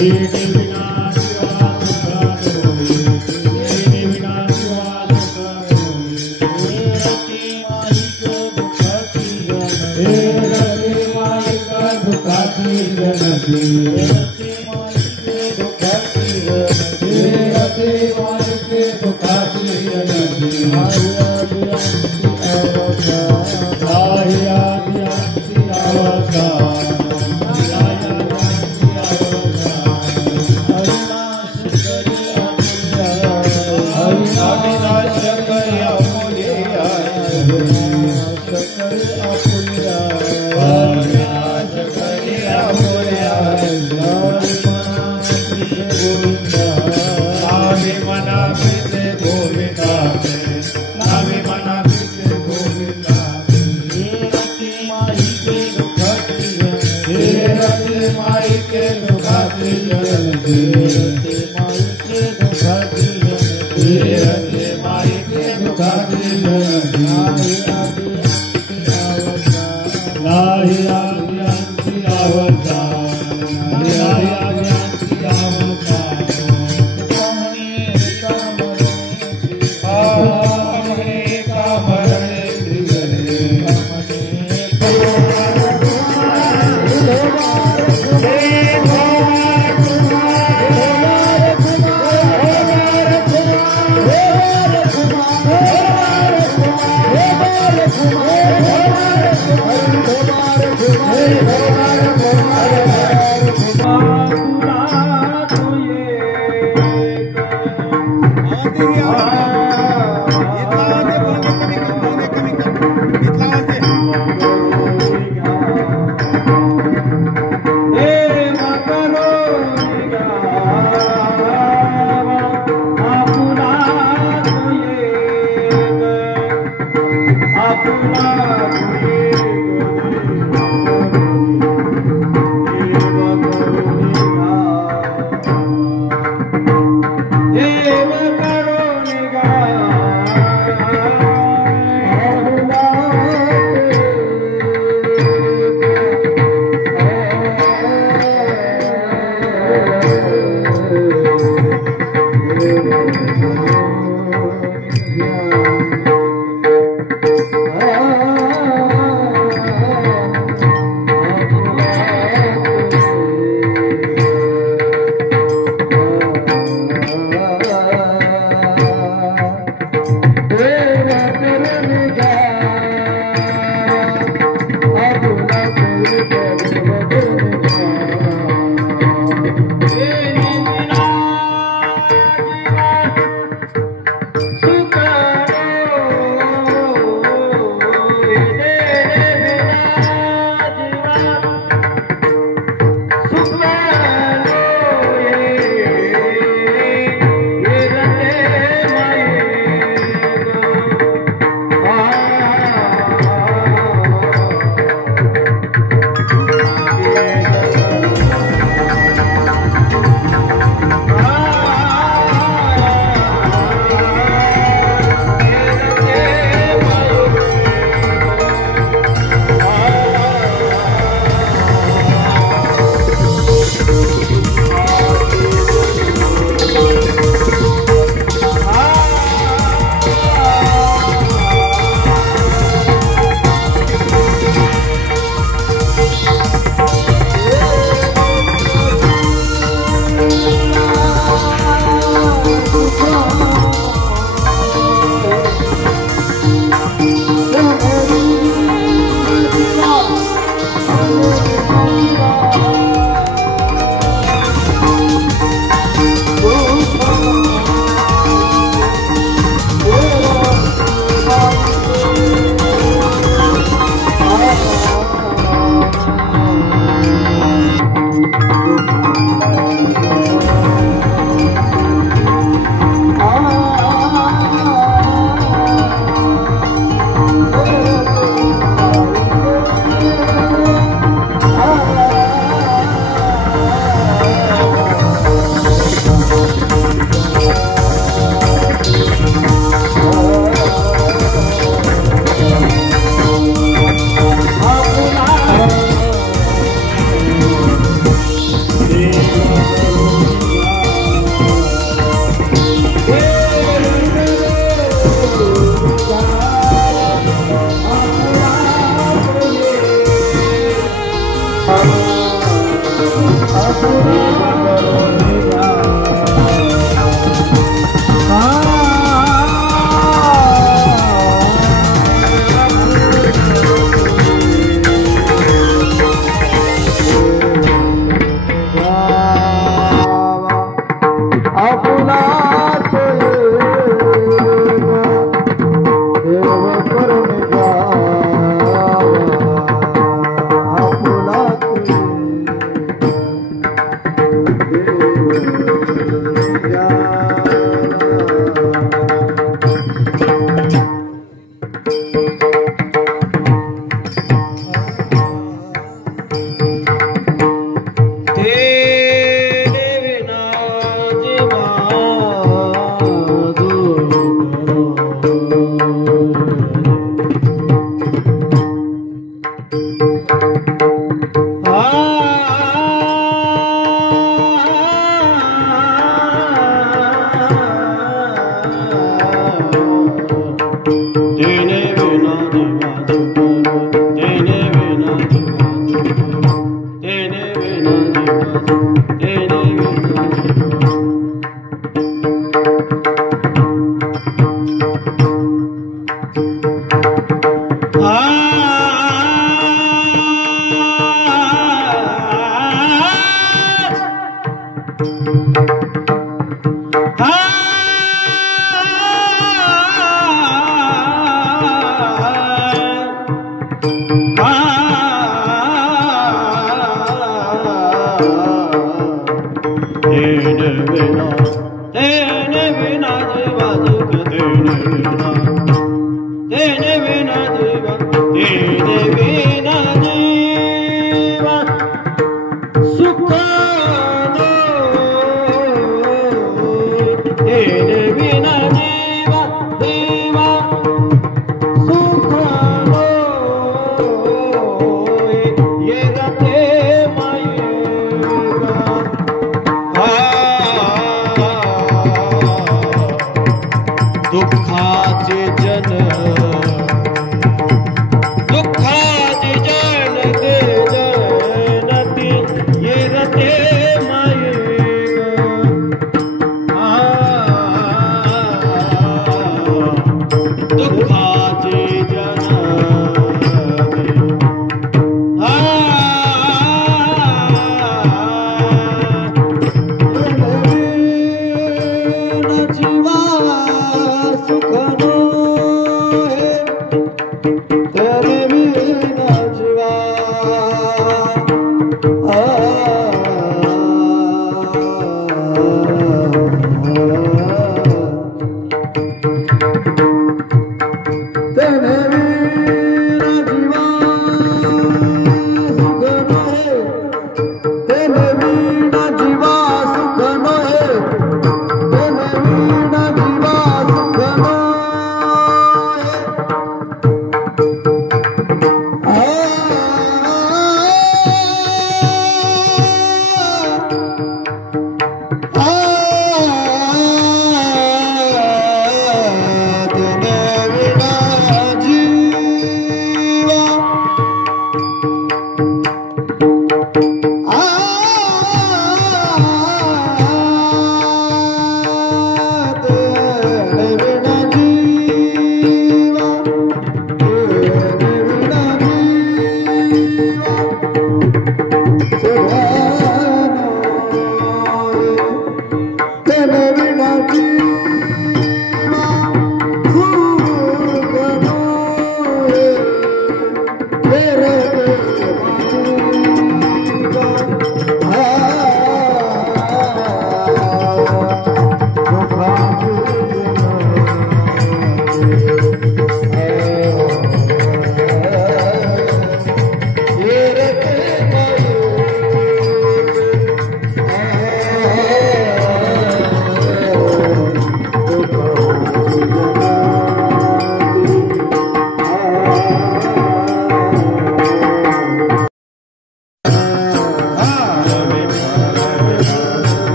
Hey!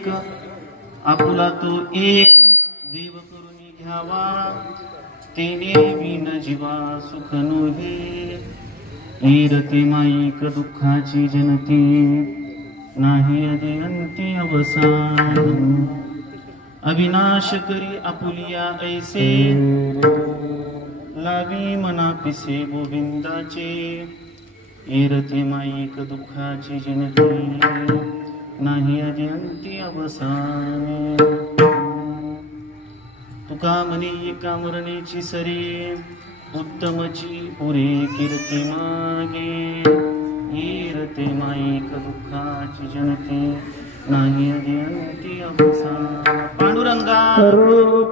एक आपुला तो एक देव करून घ्यावा तेने विन जीवा सुख नोहे ईरते माईक दुःखाची जनती नाही अदे अंती अवसान अविनाश करी आपुलिया ऐसे लावी मना पिसे गोविंदाचे ईरते माईक दुःखाची जनती नाही अदे अंती अवसान तुका म्हणे एका मरणेची सरी उत्तमची पुरे कीर्ती मागे ईरते माईक दुःखाची जनते नाही अदे अंती अवसान पांडुरंगा करो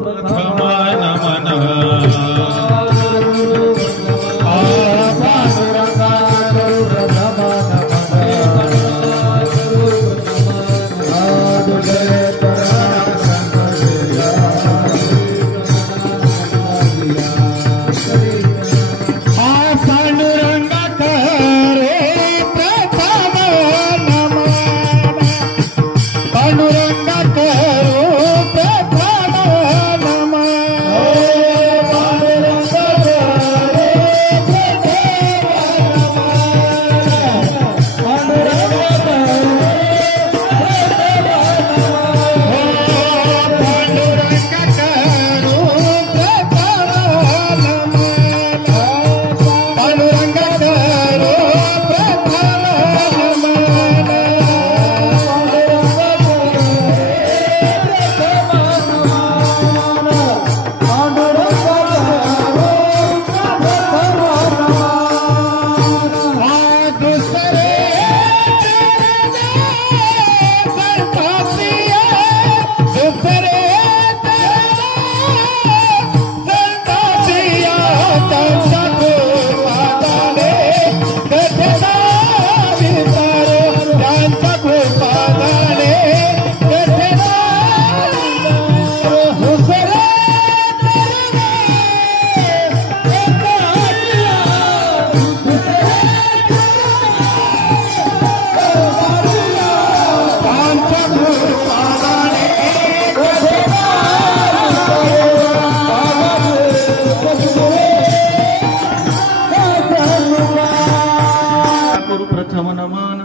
प्रथम नमन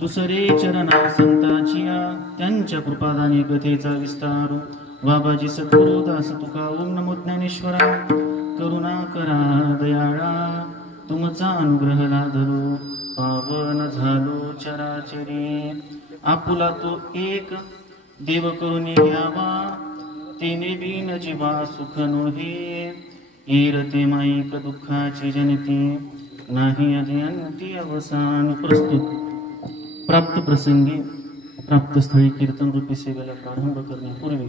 दुसरे चरणा संताचिया त्यांच्या कृपादाने कथेचा विस्तार बाबाजी सद्गुरु दास तुका ओम नमो ज्ञानेश्वरा करुणा करा दयाळा तुमचा अनुग्रह लाधलो पावन झालो चराचरी आपुला तो एक देव करून घ्यावा तेने बिन जीवा सुख नोहे ईरते माईक दुःखाची जनती नाही अदे अंती अवसान प्रस्तुत प्राप्त प्रसंगी प्राप्त स्थळी कीर्तन रूपी सेवेला प्रारंभ करण्यापूर्वी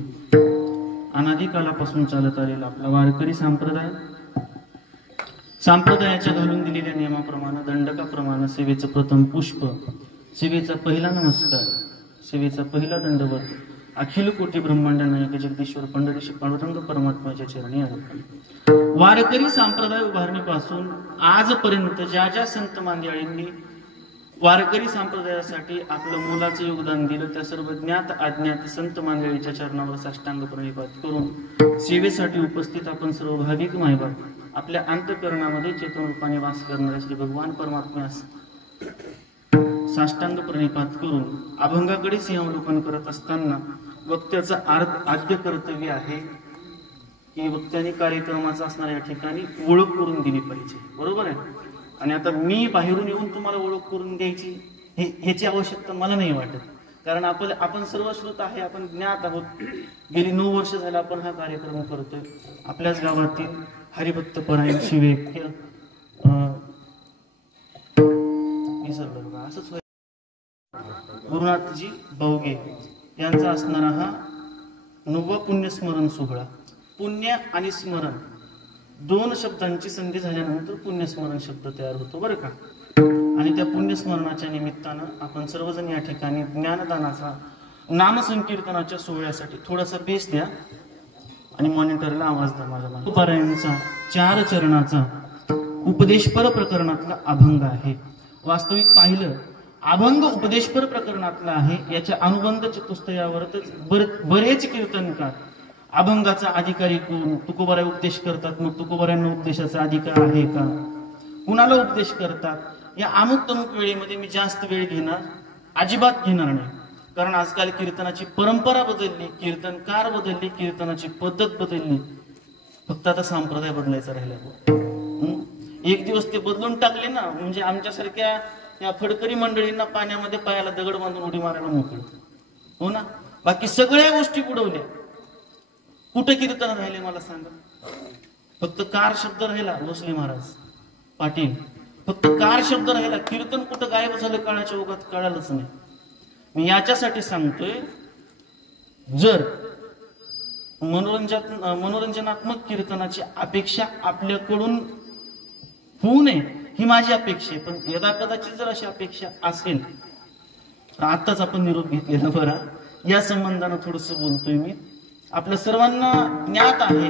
अनादिकालापासून चालत आलेला आपला वारकरी संप्रदायाच्या घालून दिलेल्या नियमाप्रमाणे दंडकाप्रमाणे सेवेचं प्रथम पुष्प सेवेचा पहिला नमस्कार सेवेचा पहिला दंडवत अखिल कोटी ब्रह्मांड नायक जगदीश्वर पंढरीशी पांडुरंग परमात्म्याच्या चरणी अर्पण वारकरी संप्रदाय उभारणीपासून आजपर्यंत ज्या ज्या संत मांदियाळींनी वारकरी संप्रदायासाठी आपलं मोलाचं योगदान दिलं त्या सर्व ज्ञात अज्ञात संत मांदियाळीच्या चरणावर साष्टांग प्रणिपात करून सेवेसाठी उपस्थित आपण सर्व भाविक मायबाप आपल्या अंतःकरणामध्ये चेतन रूपाने वास करणारे श्री भगवान परमात्म्यास साष्टांग प्रणिपात करून अभंगाकडे सिंहावलोकन करत असताना वक्त्याचं आद्य कर्तव्य आहे की वक्त्याने कार्यक्रमाचा असणाऱ्या या ठिकाणी ओळख करून दिली पाहिजे, बरोबर आहे. आणि आता मी बाहेरून येऊन तुम्हाला ओळख करून द्यायची ह्याची आवश्यकता मला नाही वाटत, कारण आपण सर्व श्रोत आहे, आपण ज्ञात आहोत. गेली 9 वर्ष झाले आपण हा कार्यक्रम करतोय. आपल्याच गावातील हरिभक्त परायण शिवेक असंच गुरुनाथजी बावगे यांचा असणारा हा 9वा पुण्यस्मरण सोहळा. पुण्य आणि स्मरण दोन शब्दांची संधी झाल्यानंतर पुण्यस्मरण शब्द तयार होतो, बरं का. आणि त्या पुण्यस्मरणाच्या निमित्तानं आपण सर्वजण या ठिकाणी ज्ञानदानाचा नामसंकीर्तनाच्या सोहळ्यासाठी थोडासा बेस द्या आणि मॉनिटरला आवाज द्या. माझा पारायणचा 4 चरणाचा उपदेशपर प्रकरणातला अभंग आहे. वास्तविक पाहिलं अभंग उपदेशपर प्रकरणातला आहे. याच्या अनुबंध चतुस्तयावरच बरेच कीर्तनकार अभंगाचा अधिकारी कोण, तुकोबाराय उपदेश करतात, मग तुकोबारायांना उपदेशाचा अधिकार आहे का, कुणाला उपदेश करतात, या अमुक तमुक वेळेमध्ये मी जास्त वेळ घेणार अजिबात घेणार नाही. कारण आजकाल कीर्तनाची परंपरा बदलली, कीर्तनकार बदलली, कीर्तनाची पद्धत बदलली. फक्त आता संप्रदाय बदलायचा राहिला. एक दिवस ते बदलून टाकले ना, म्हणजे आमच्यासारख्या या फडकरी मंडळींना पाण्यामध्ये पायाला दगड बांधून उडी मारायला मोकळे. हो ना. बाकी सगळ्या गोष्टी बुडवल्या. कुठे कीर्तन राहिले मला सांगा. फक्त कार शब्द राहिला. भोसले महाराज पाटील फक्त कार शब्द राहिला. कीर्तन कुठं गायब झालं काळाच्या ओघात कळालंच नाही. मी याच्यासाठी सांगतोय, जर मनोरंजनात्मक कीर्तनाची अपेक्षा आपल्याकडून होऊ नये ही माझी अपेक्षा आहे. पण यदा कदाचित जर अशी अपेक्षा असेल तर आताच आपण निरोप घेतलेला बरा. या संबंधानं थोडस बोलतोय मी. आपल्या सर्वांना ज्ञात आहे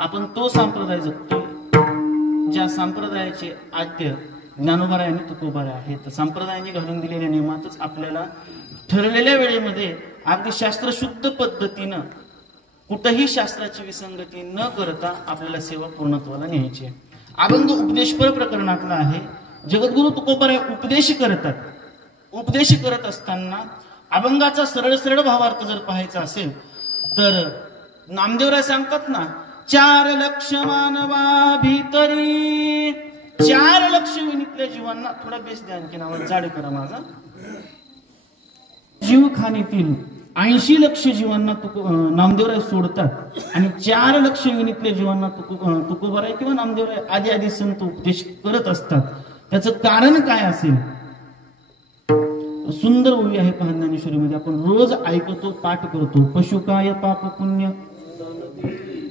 आपण तो संप्रदाय जगतोय ज्या संप्रदायाचे आद्य ज्ञानोबाराय आणि तुकोबाराय आहेत. संप्रदायाने घालून दिलेल्या नियमातच आपल्याला ठरलेल्या वेळेमध्ये अगदी शास्त्रशुद्ध पद्धतीनं कुठेही शास्त्राची विसंगती न करता आपल्याला सेवा पूर्णत्वाला न्यायची आहे. अभंग उपदेशपर प्रकरणातला आहे. जगद्गुरु तुकोबाराय उपदेश करतात. उपदेश करत असताना अभंगाचा सरळ सरळ भावार्थ जर पाहायचा असेल तर नामदेवराय सांगतात ना, 4 लक्ष मानवा भीतरी, 4 लक्ष विनीतल्या जीवांना. थोडा बेस द्या आणखी, नावाला जाड करा माझा. जीवखाणीतील 80 लक्ष जीवांना नामदेवराय सोडतात आणि 4 लक्ष विनीतल्या जीवांना तुकोबाराय किंवा नामदेवराय आदी आदी संत उपदेश करत असतात. त्याचं कारण काय असेल? सुंदर ओवी आहे पहा ज्ञानेश्वरीमध्ये, आपण रोज ऐकतो, पाठ करतो. पशुकाय पाप पुण्य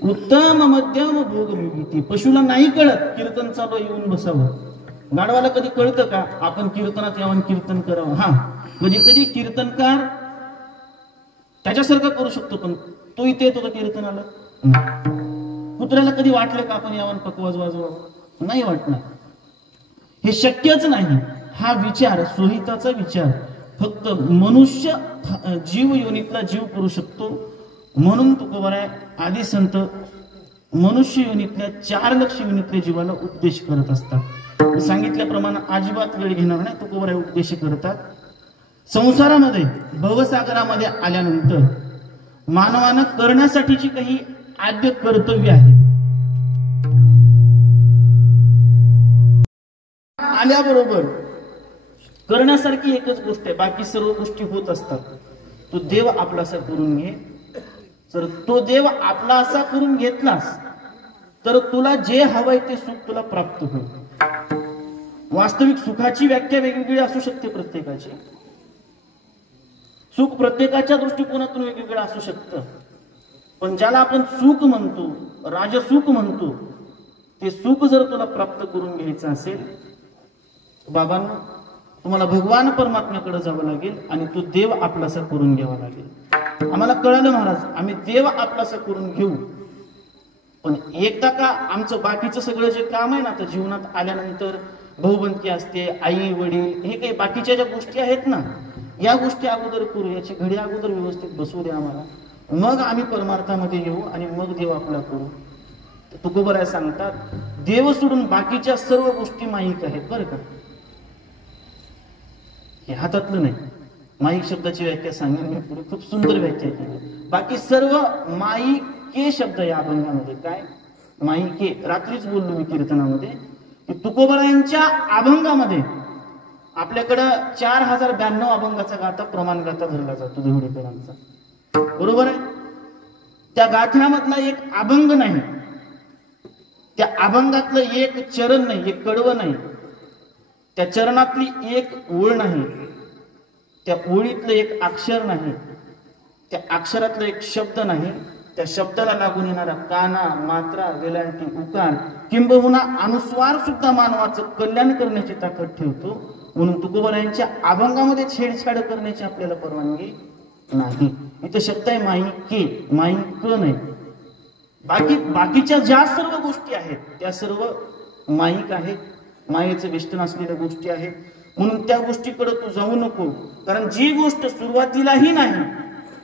उत्तम मध्यम भोग भोगिती. पशुला नाही कळत कीर्तन चालू येऊन बसावं. गाढवाला कधी कळतं का आपण कीर्तनात यावं कीर्तन करावं? हा, म्हणजे कधी कीर्तनकार त्याच्यासारखं करू शकतो, पण तो इथे येतो का कीर्तनाला? कुत्र्याला कधी वाटलं का आपण यावं पकवाज वाजवावं? नाही वाटणार. हे शक्यच नाही. हा विचार सोहिताचा विचार फक्त मनुष्य जीव योनीतला जीव करू शकतो. म्हणून तुकोबाराय आदी संत मनुष्य योनीतल्या 4 लक्ष योनीतल्या जीवाला उपदेश करत असतात. सांगितल्याप्रमाणे अजिबात वेळ घेणार नाही. तुकोबाराय उपदेश करतात. संसारामध्ये भवसागरामध्ये आल्यानंतर मानवानं करण्यासाठीची काही आद्य कर्तव्य आहे. आल्याबरोबर करण्यासारखी एकच गोष्ट आहे, बाकी सर्व गोष्टी होत असतात. तो देव आपलासा करून घे. जर तो देव आपला असा करून घेतलास तर तुला जे हवंय ते सुख तुला प्राप्त होईल. वास्तविक सुखाची व्याख्या वेगवेगळी असू शकते प्रत्येकाची. सुख प्रत्येकाच्या दृष्टिकोनातून वेगवेगळं असू शकतं. पण ज्याला आपण सुख म्हणतो, राजसुख म्हणतो, ते सुख जर तुला प्राप्त करून घ्यायचं असेल, बाबांनो तुम्हाला भगवान परमात्म्याकडे जावं लागेल आणि तो देव आपलासा करून घ्यावा लागेल. आम्हाला कळलं महाराज, आम्ही देव आपलासा करून घेऊ, पण एकदा का आमचं बाकीचं सगळं जे काम आहे ना, आता जीवनात आल्यानंतर भाऊबंदकी असते, आई वडील, हे काही बाकीच्या ज्या गोष्टी आहेत ना, या गोष्टी अगोदर करू, याची घडी अगोदर व्यवस्थित बसू द्या आम्हाला, मग आम्ही परमार्थामध्ये येऊ आणि मग देव आपला करू. तुकोबाराय सांगतात, देव सोडून बाकीच्या सर्व गोष्टी माईक आहेत बरं का. हे हातातलं नाही. माईक शब्दाची व्याख्या सांगेन मी पुढे, खूप सुंदर व्याख्या केली. बाकी सर्व माईके शब्द या अभंगामध्ये. काय माईके? रात्रीच बोललो मी कीर्तनामध्ये की तुकोबारायांच्या अभंगामध्ये आपल्याकडं 4092 अभंगाचा गाथा प्रमाण गाथा धरला जातो देवडीकरांचा, बरोबर आहे. त्या गाथ्यामधला एक अभंग नाही, त्या अभंगातलं एक चरण नाही, एक कडवं नाही, त्या चरणातली एक ओळ नाही, त्या ओळीतलं एक अक्षर नाही, त्या अक्षरातलं एक शब्द नाही, त्या शब्दाला लागून येणारा काना, मात्रा, वेलांटी, उकार, किंबहुना अनुस्वार सुद्धा मानवाचं कल्याण करण्याची ताकद ठेवतो. म्हणून तुकोबारायांच्या अभंगामध्ये छेडछाड करण्याची आपल्याला परवानगी नाही. इथं शब्द आहे माईके, माईक नाही. बाकीच्या ज्या सर्व गोष्टी आहेत त्या सर्व माईक आहेत, मायेचं वेष्टन असलेल्या गोष्टी आहेत. म्हणून त्या गोष्टीकडे तू जाऊ नको. कारण जी गोष्ट सुरुवातीलाही नाही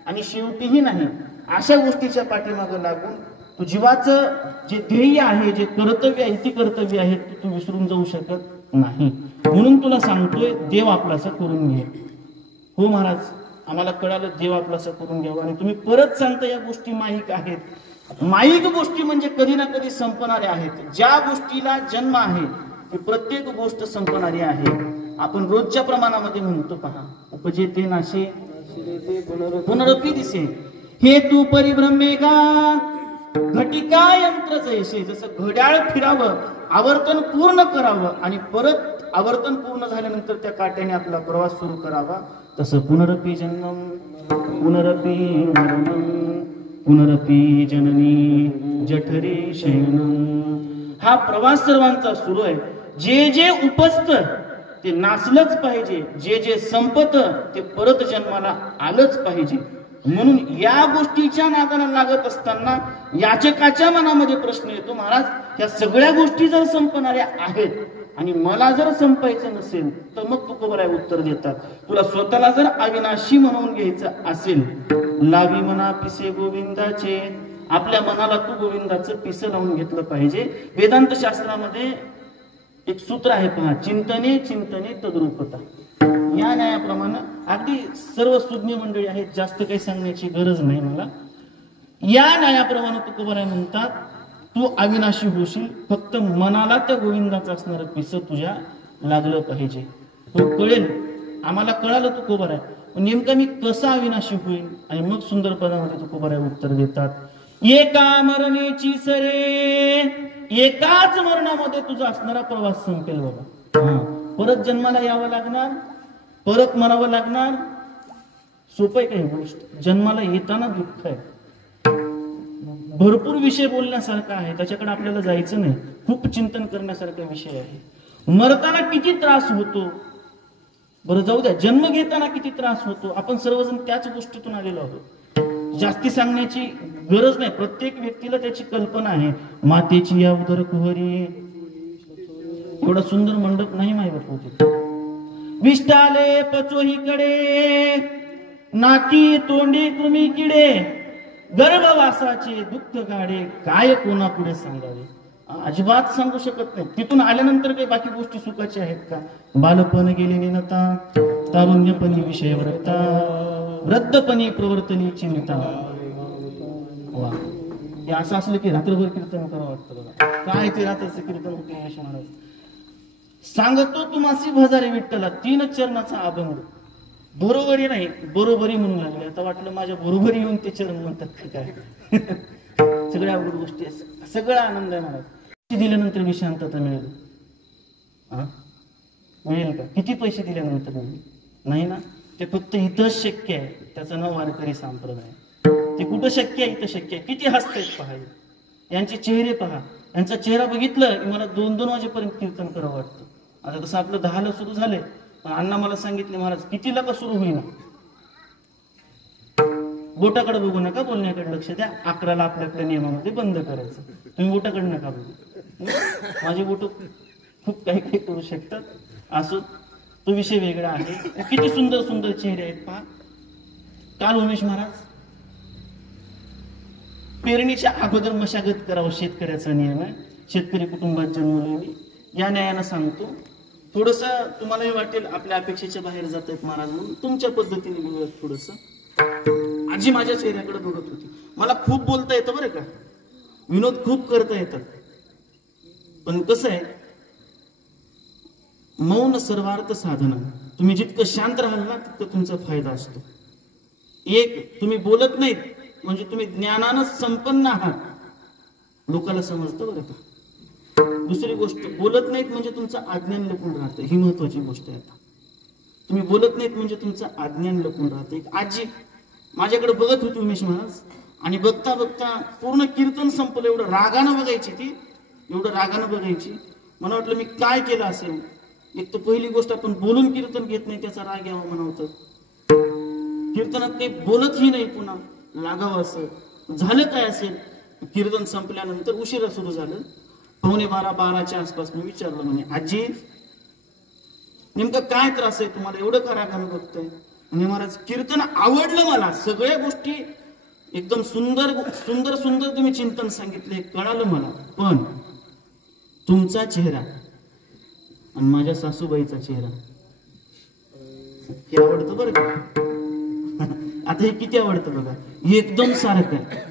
आणि शेवटीही नाही अशा गोष्टीच्या पाठीमागे लागून तू जीवाचं जे ध्येय आहे, जे कर्तव्य आहे, ती कर्तव्य आहेत तू विसरून जाऊ शकत नाही. म्हणून तुला सांगतोय देव आपलासा करून घे. हो महाराज, आम्हाला कळालं देव आपलासा करून घ्यावा. आणि तुम्ही परत सांगता या गोष्टी माईक आहेत. माईक गोष्टी म्हणजे कधी ना कधी संपणाऱ्या आहेत. ज्या गोष्टीला जन्म आहे ती प्रत्येक गोष्ट संपणारी आहे. आपण रोजच्या प्रमाणामध्ये म्हणतो पहा, उपजेते नाशे पुनरपी दिसे, हे तू परिभ्रमे का घटिका यंत्र जैसे. जसं घड्याळ फिरावं, आवर्तन पूर्ण करावं आणि परत आवर्तन पूर्ण झाल्यानंतर त्या काट्याने आपला प्रवास सुरू करावा, तसं पुनरपी जन्मम पुनरपी मरणम पुनरपी जननी जठरे शयनम. हा प्रवास सर्वांचा सुरू आहे. जे जे उपजत ते नासलंच पाहिजे, जे जे संपत ते परत जन्माला आलंच पाहिजे. म्हणून या गोष्टीच्या नादाला लागत असताना याचकाच्या मनामध्ये प्रश्न येतो, महाराज ह्या सगळ्या गोष्टी जर संपणाऱ्या आहेत आणि मला जर संपायचं नसेल तर मग तू बरं उत्तर देतात. तुला स्वतःला जर अविनाशी म्हणून घ्यायचं असेल, लावी मना पिसे गोविंदाचे, आपल्या मनाला तू गोविंदाचं पिसं लावून घेतलं पाहिजे. वेदांत शास्त्रामध्ये एक सूत्र आहे पहा, चिंतने चिंतने तद्रूपता. या न्यायाप्रमाणे अगदी सर्व सुज्ञ मंडळी आहेत, जास्त काही सांगण्याची गरज नाही मला. या न्यायाप्रमाणे तुकोबाराय म्हणतात, तू अविनाशी होशील, फक्त मनाला त्या गोविंदाचं असणारं पिसं तुझ्या लागलं पाहिजे. तो कळेल, आम्हाला कळालं तुकोबाराय, नेमकं मी कसा अविनाशी होईल. आणि मग सुंदर पदामध्ये तुकोबाराय उत्तर देतात, एका मरणेची सरे, एकाच मरणामध्ये तुझा असणारा प्रवास संपेल बाबा. परत जन्माला यावं लागणार, परत मरावं लागणार. सोपं आहे काही गोष्ट? जन्माला येताना दुःख आहे, भरपूर विषय बोलण्यासारखा आहे, त्याच्याकडे आपल्याला जायचं नाही. खूप चिंतन करण्यासारखा विषय आहे. मरताना किती त्रास होतो, बरं जाऊ द्या. जन्म घेताना किती त्रास होतो, आपण सर्वजण त्याच गोष्टीतून आलेलो आहोत. जास्ती सांगण्याची गरज नाही, प्रत्येक व्यक्तीला त्याची कल्पना आहे. मातेची या उदर कुहरी, एवढा सुंदर मंडप नाही माहिती होते. विष्टाले पचोहीकडे, नाकी तोंडी कृमी किडे, गर्भवासाचे दुःख गाडे, काय कोणापुढे सांगावे. अजिबात सांगू शकत नाही. तिथून आल्यानंतर काही बाकी गोष्टी सुखाच्या आहेत का? बालपण गेले निनता, तारुण्यपणी विषय व्रता, वृद्धपणी प्रवर्तनी चिंता. वा, हे असं असलं की रात्रभर कीर्तन करावं वाटतं बघा. काय ते रात्रीचं कीर्तन होते यश महाराज. सांगतो तुम्हासी भजारे विठ्ठला, 3 चरणाचा अभंग. बरोबरी नाही, बरोबरी म्हणून लागले. आता वाटलं माझ्या बरोबरी येऊन ते चरण म्हणतात काय. सगळ्या अवघड गोष्टी आहेत, सगळा आनंद आहे महाराज. दिल्यानंतर मी शांतता मिळेल, मिळेल का? किती पैसे दिल्यानंतर मिळेल? नाही ना. ते फक्त इथंच शक्य आहे. त्याचं नाव वारकरी संप्रदाय. ते कुठं शक्य आहे? इथं शक्य आहे. किती हसतायत पहा, यांचे चेहरे पहा. यांचा चेहरा बघितलं की मला 2-2 वाजेपर्यंत कीर्तन करावं वाटतं. आता कसं आपलं 10ला सुरू झालंय, पण अण्णा मला सांगितले महाराज कितीला का सुरू होईना. बोटाकडे बघू नका, बोलण्याकडे लक्ष द्या. 11ला आपल्या नियमामध्ये बंद करायचं. तुम्ही बोटाकडे नका बघू. माझे बोट खूप काही काही करू शकतात. असो, तो विषय वेगळा आहे. किती सुंदर सुंदर चेहरे आहेत पहा. काल उमेश महाराज, पेरणीच्या अगोदर मशागत करावं शेतकऱ्याचा नियम आहे. शेतकरी कुटुंबात जन्मलोय मी, या न्यायानं सांगतो. थोडस तुम्हालाही वाटेल आपल्या अपेक्षेच्या बाहेर जात आहेत महाराज म्हणून, तुमच्या पद्धतीने बोलूयात थोडस. आजी माझ्या चेहऱ्याकडे बघत होती. मला खूप बोलता येतं बरं का, विनोद खूप करता येतात, पण कसं आहे, मौन सर्वार्थ साधना. तुम्ही जितकं शांत राहाल ना तितकं तुमचा फायदा असतो. एक, तुम्ही बोलत नाहीत म्हणजे तुम्ही ज्ञानानं संपन्न आहात, लोकांना समजतं बरं का. दुसरी गोष्ट, बोलत नाहीत म्हणजे तुमचं अज्ञान लपून राहतं. ही महत्वाची गोष्ट आहे. आता तुम्ही बोलत नाहीत म्हणजे तुमचं अज्ञान लपून राहतं. एक आजी माझ्याकडे बघत होती उमेश महाराज, आणि बघता बघता पूर्ण कीर्तन संपलं. एवढं रागानं बघायची ती, एवढं रागानं बघायची. मला वाटलं मी काय केलं असेल. एक तर पहिली गोष्ट, आपण बोलून कीर्तन घेत नाही त्याचा राग यावा म्हणवतं. कीर्तनात काही बोलतही नाही, पुन्हा लागावं असं झालं. काय असेल, कीर्तन संपल्यानंतर उशिरा सुरू झालं, 11:15-12च्या आसपास. मी विचारलं म्हणे, आजी नेमकं काय त्रास आहे तुम्हाला, एवढं का रागानं बघतोय? म्हणजे महाराज कीर्तन आवडलं मला, सगळ्या गोष्टी एकदम सुंदर सुंदर सुंदर तुम्ही चिंतन सांगितले, कळालं मला, पण तुमचा चेहरा आणि माझ्या सासूबाईचा चेहरा हे आवडतं बरं का. आता हे किती आवडतं बघा, एकदम सारखं आहे.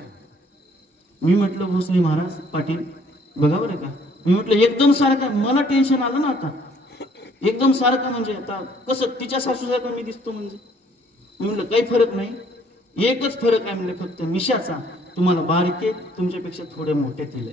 मी म्हटलं भोसले महाराज पाटील बघा बरं का, मी म्हटलं एकदम सारखं, मला टेन्शन आलं ना आता. एकदम सारखं म्हणजे आता कसं तिच्या सासूसारखं मी दिसतो म्हणजे? मी म्हटलं काही फरक नाही, एकच फरक आहे म्हणजे फक्त मिशाचा. तुम्हाला बारके, तुमच्यापेक्षा थोडे मोठे दिले.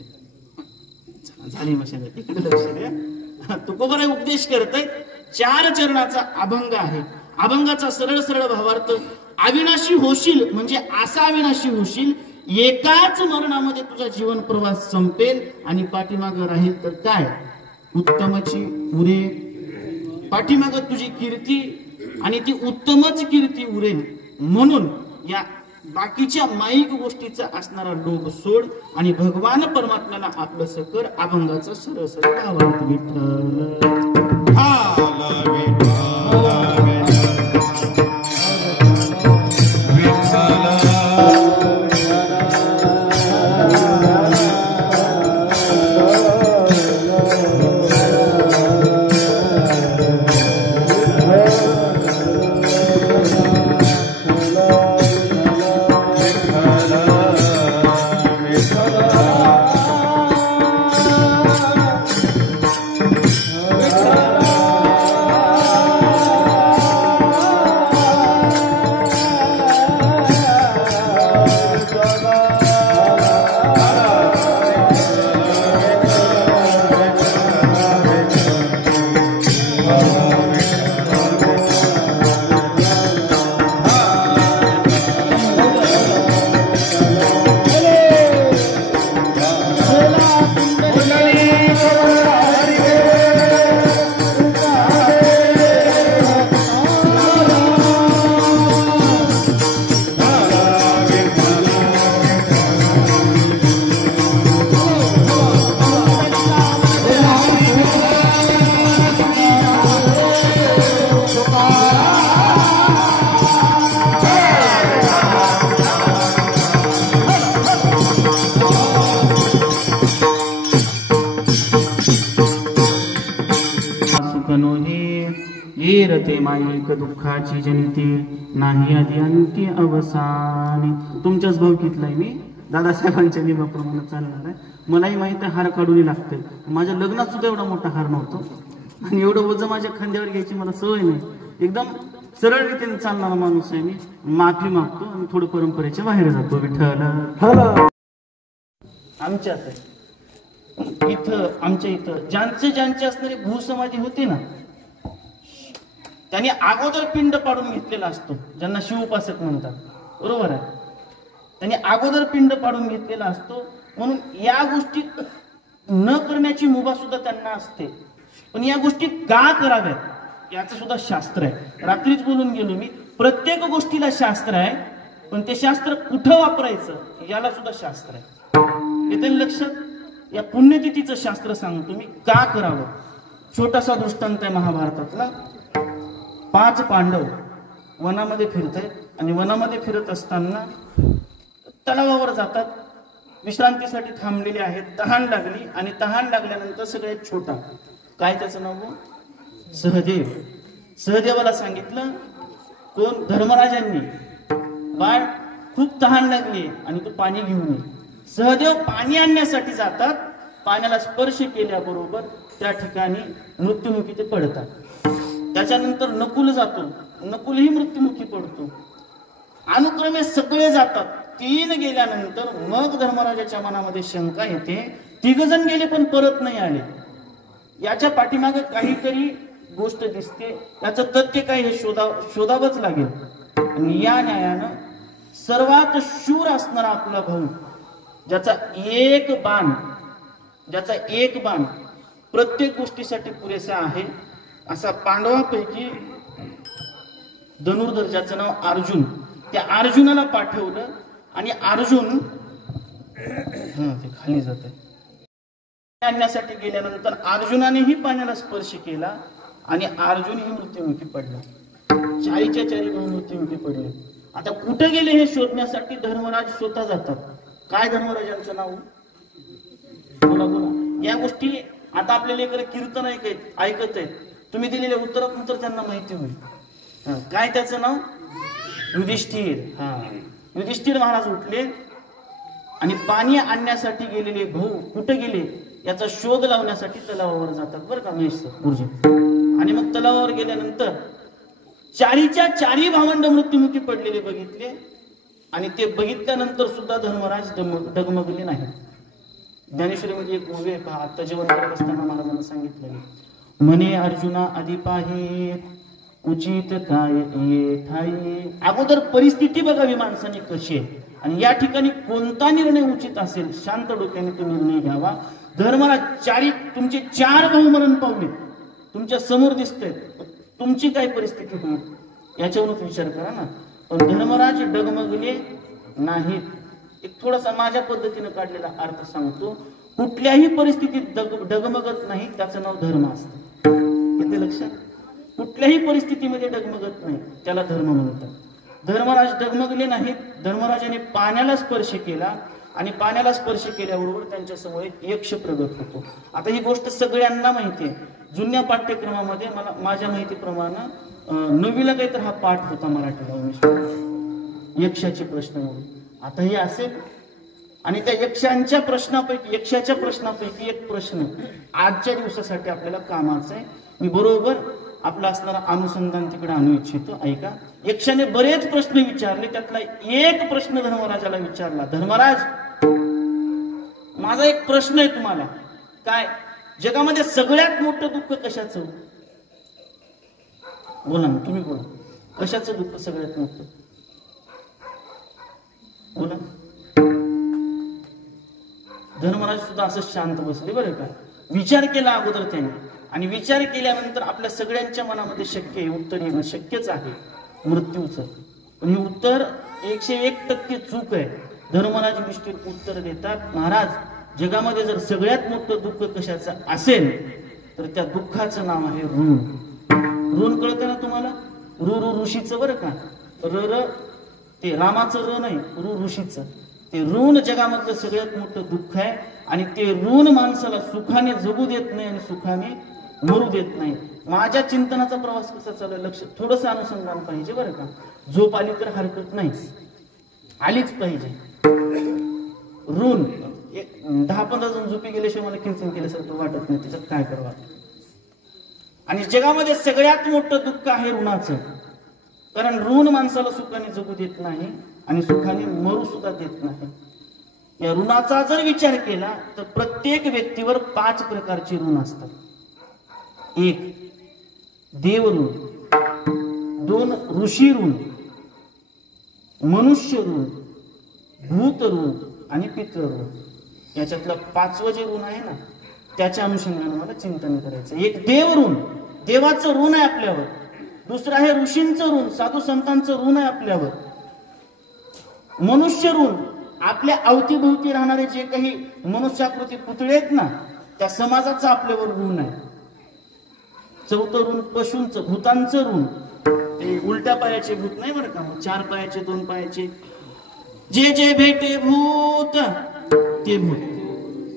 झाली मशागत, इकडे लक्ष द्या. तुकोबाराय उपदेश करताय, 4 चरणाचा अभंग आहे. अभंगाचा सरळ सरळ भावार्थ, अविनाशी होशील म्हणजे असा अविनाशी होशील, एकाच मरणामध्ये तुझा जीवन प्रवास संपेल आणि पाठीमाग राहील तर काय, उत्तमाची उरे. पाठीमाग तुझी कीर्ती आणि ती उत्तमच कीर्ती उरेल. म्हणून या बाकीच्या माईक गोष्टीचा असणारा लोभ सोड आणि भगवान परमात्म्याला आपलं कर. अभंगाचा सरळ सरळ भावार्थ. विठ्ठल रते माईक दुःखाची जनिती नाही आधी अंती अवसानी. तुमच्याच भावकीतलाय मी, दादासाहेबांच्या नियमाप्रमाणे चालणार आहे. मलाही माहिती आहे हार काढून लागते. माझ्या लग्नात सुद्धा एवढा मोठा हार नव्हतो आणि एवढं वजन माझ्या खांद्यावर घ्यायची मला सवय नाही. एकदम सरळ रीतीने चालणारा माणूस आहे मी. माफी मागतो आणि थोडं परंपरेच्या बाहेर जातो. विठ्ठल आमच्यात इथं, आमच्या इथं ज्यांचे असणारी भूसमाधी होती ना, त्यांनी अगोदर पिंड पाडून घेतलेला असतो, ज्यांना शिवोपासक म्हणतात, बरोबर आहे. त्यांनी अगोदर पिंड पाडून घेतलेला असतो. म्हणून या गोष्टी न करण्याची मुभा सुद्धा त्यांना असते. पण या गोष्टी का कराव्यात याचं सुद्धा शास्त्र आहे. रात्रीच बोलून गेलो मी, प्रत्येक गोष्टीला शास्त्र आहे, पण ते शास्त्र कुठं वापरायचं याला सुद्धा शास्त्र आहे. येते लक्षात. या पुण्यतिथीचं शास्त्र सांगतो मी, का करावं. छोटासा दृष्टांत आहे महाभारतातला. 5 पांडव वनामध्ये फिरतायत आणि वनामध्ये फिरत असताना तलावावर जातात, विश्रांतीसाठी थांबलेले आहेत. तहान लागली आणि तहान लागल्यानंतर सगळ्यात छोटा, काय त्याचं नाव, सहदेव. सहदेवाला सांगितलं, कोण, धर्मराजांनी, बाळ खूप तहान लागली आणि तू पाणी घेऊन ये. सहदेव पाणी आणण्यासाठी जातात. पाण्याला स्पर्श केल्याबरोबर त्या ठिकाणी मृत्युमुखी ते पडतात. त्याच्यानंतर नकुल जातो, नकुलही मृत्युमुखी पडतो. अनुक्रमे सगळे जातात. 3 गेल्यानंतर मग धर्मराजाच्या मनामध्ये शंका येते, 3 जण गेले पण परत नाही आले. याच्या पाठीमागे काहीतरी गोष्ट दिसते. याचं तथ्य काय हे शोधावंच लागेल. आणि या न्यायानं सर्वात शूर असणारा आपला भाऊ, ज्याचा एक बाण प्रत्येक गोष्टीसाठी पुरेसा आहे, असा पांडवांपैकी धनुर्धर ज्याचं नाव अर्जुन, त्या अर्जुनाला पाठवलं आणि अर्जुन ते खाली जात आणण्यासाठी गेल्यानंतर अर्जुनानेही पाण्याला स्पर्श केला आणि अर्जुनही मृत्युमुखी पडला. चारीच्या चारी भाऊ मृत्युमुखी पडले. आता कुठे गेले हे शोधण्यासाठी धर्मराज स्वतः जातात. काय धर्मराजांचं नाव? बोला बोला. या गोष्टी आता आपल्याला इकडे कीर्तन ऐकत आहेत. तुम्ही दिलेले उत्तर त्यांना माहिती होईल. काय त्याचं नाव? युधिष्ठिर. युधिष्ठिर महाराज उठले आणि पाणी आणण्यासाठी गेलेले भाऊ कुठे गेले याचा शोध लावण्यासाठी तलावावर जातात बरं का महेश गुरुजी. आणि मग तलावावर गेल्यानंतर चारीच्या चारी भावंड मृत्युमुखी पडलेले बघितले आणि ते बघितल्यानंतर सुद्धा धर्मराज डगमगले नाही. ज्ञानेश्वरीमध्ये एक ओवी आहे पहा. आता जेवण करत असताना महाराजांना सांगितलं, म्हणे अर्जुना आधी पाहे उचित काय ये ठाई. अगोदर परिस्थिती बघावी माणसाने कशी आहे आणि या ठिकाणी कोणता निर्णय उचित असेल शांत डोक्याने तो निर्णय घ्यावा. धर्मराज तुमचे 4 भाऊ मरण पावले तुमच्या समोर दिसतंय. तुमची काय परिस्थिती होईल याच्यावरूनच विचार करा ना. पण धर्मराज डगमगले नाहीत. एक थोडासा माझ्या पद्धतीने काढलेला अर्थ सांगतो. कुठल्याही परिस्थितीत डगमगत नाही त्याचं नाव धर्म असतं. येते लक्षात? कुठल्याही परिस्थितीमध्ये डगमगत नाही त्याला धर्म म्हणतात. धर्मराज डगमगले नाहीत. धर्मराजाने पाण्याला स्पर्श केला आणि पाण्याला स्पर्श केल्याबरोबर त्यांच्या समोर यक्ष प्रगट होतो. आता ही गोष्ट सगळ्यांना माहिती आहे. जुन्या पाठ्यक्रमामध्ये मला माझ्या माहितीप्रमाणे 9वीला काहीतरी हा पाठ होता मराठीला, यक्षाचे प्रश्न म्हणून. आता हे असेल आणि त्या यक्षाच्या प्रश्नापैकी एक प्रश्न आजच्या दिवसासाठी आपल्याला कामाचा आहे. मी बरोबर आपला असणारा अनुसंधान तिकडे आणू इच्छितो. ऐका. यक्षाने बरेच प्रश्न विचारले. त्यातला एक प्रश्न धर्मराजाला विचारला, धर्मराज माझा एक प्रश्न आहे तुम्हाला. काय? जगामध्ये सगळ्यात मोठं दुःख कशाचं? बोला ना तुम्ही बोला. कशाचं दुःख सगळ्यात मोठं? बोला. धर्मराज सुद्धा असं शांत बसले बरं का. विचार केला अगोदर त्याने आणि विचार केल्यानंतर आपल्या सगळ्यांच्या मनामध्ये शक्य आहे उत्तर येणं शक्यच आहे मृत्यूचं. पण हे उत्तर 101% चूक आहे. धर्मराज युधिष्ठिर उत्तर देतात, महाराज जगामध्ये जर सगळ्यात मोठं दुःख कशाचं असेल तर त्या दुःखाचं नाव आहे ऋण. ऋण कळतं ना तुम्हाला? ऋषीचं बरं का. र ते रामाचं र नाही, ऋषीचं. ते ऋण जगामधलं सगळ्यात मोठं दुःख आहे आणि ते ऋण माणसाला सुखाने जगू देत नाही आणि सुखाने मरू देत नाही. माझ्या चिंतनाचा प्रवास कसा चालू आहे लक्ष थोडंसं अनुसंधान पाहिजे बरं का. झोप आली तर हरकत नाही, आलीच पाहिजे. ऋण 10-15 जण झोपी गेल्याशिवाय मला कीर्तन केल्यासारखं वाटत नाही. त्याच्यात काय करावं? आणि जगामध्ये सगळ्यात मोठं दुःख आहे ऋणाचं. कारण ऋण माणसाला सुखाने जगू देत नाही आणि सुखाने मरू सुद्धा देत नाही. या ऋणाचा जर विचार केला तर प्रत्येक व्यक्तीवर 5 प्रकारचे ऋण असतात. 1 देव ऋण, 2 ऋषी ऋण, मनुष्य ऋण, भूत ऋण आणि पितृ ऋण. याच्यातलं 5वं जे ऋण आहे ना त्याच्या अनुषंगाने मला चिंतन करायचं. 1 देव ऋण, देवाचं ऋण आहे आपल्यावर. दुसरं आहे ऋषींचं ऋण, साधू संतांचं ऋण आहे आपल्यावर. मनुष्य ऋण, आपल्या अवतीभोवती राहणारे जे काही मनुष्याकृती पुतळे आहेत ना त्या समाजाचं आपल्यावर ऋण आहे. 4थं ऋण पशूंचं, भूतांचं ऋण. ते उलट्या पायाचे भूत नाही बरं का, 4 पायाचे 2 पायाचे जे जे भेटे भूत ते भूत,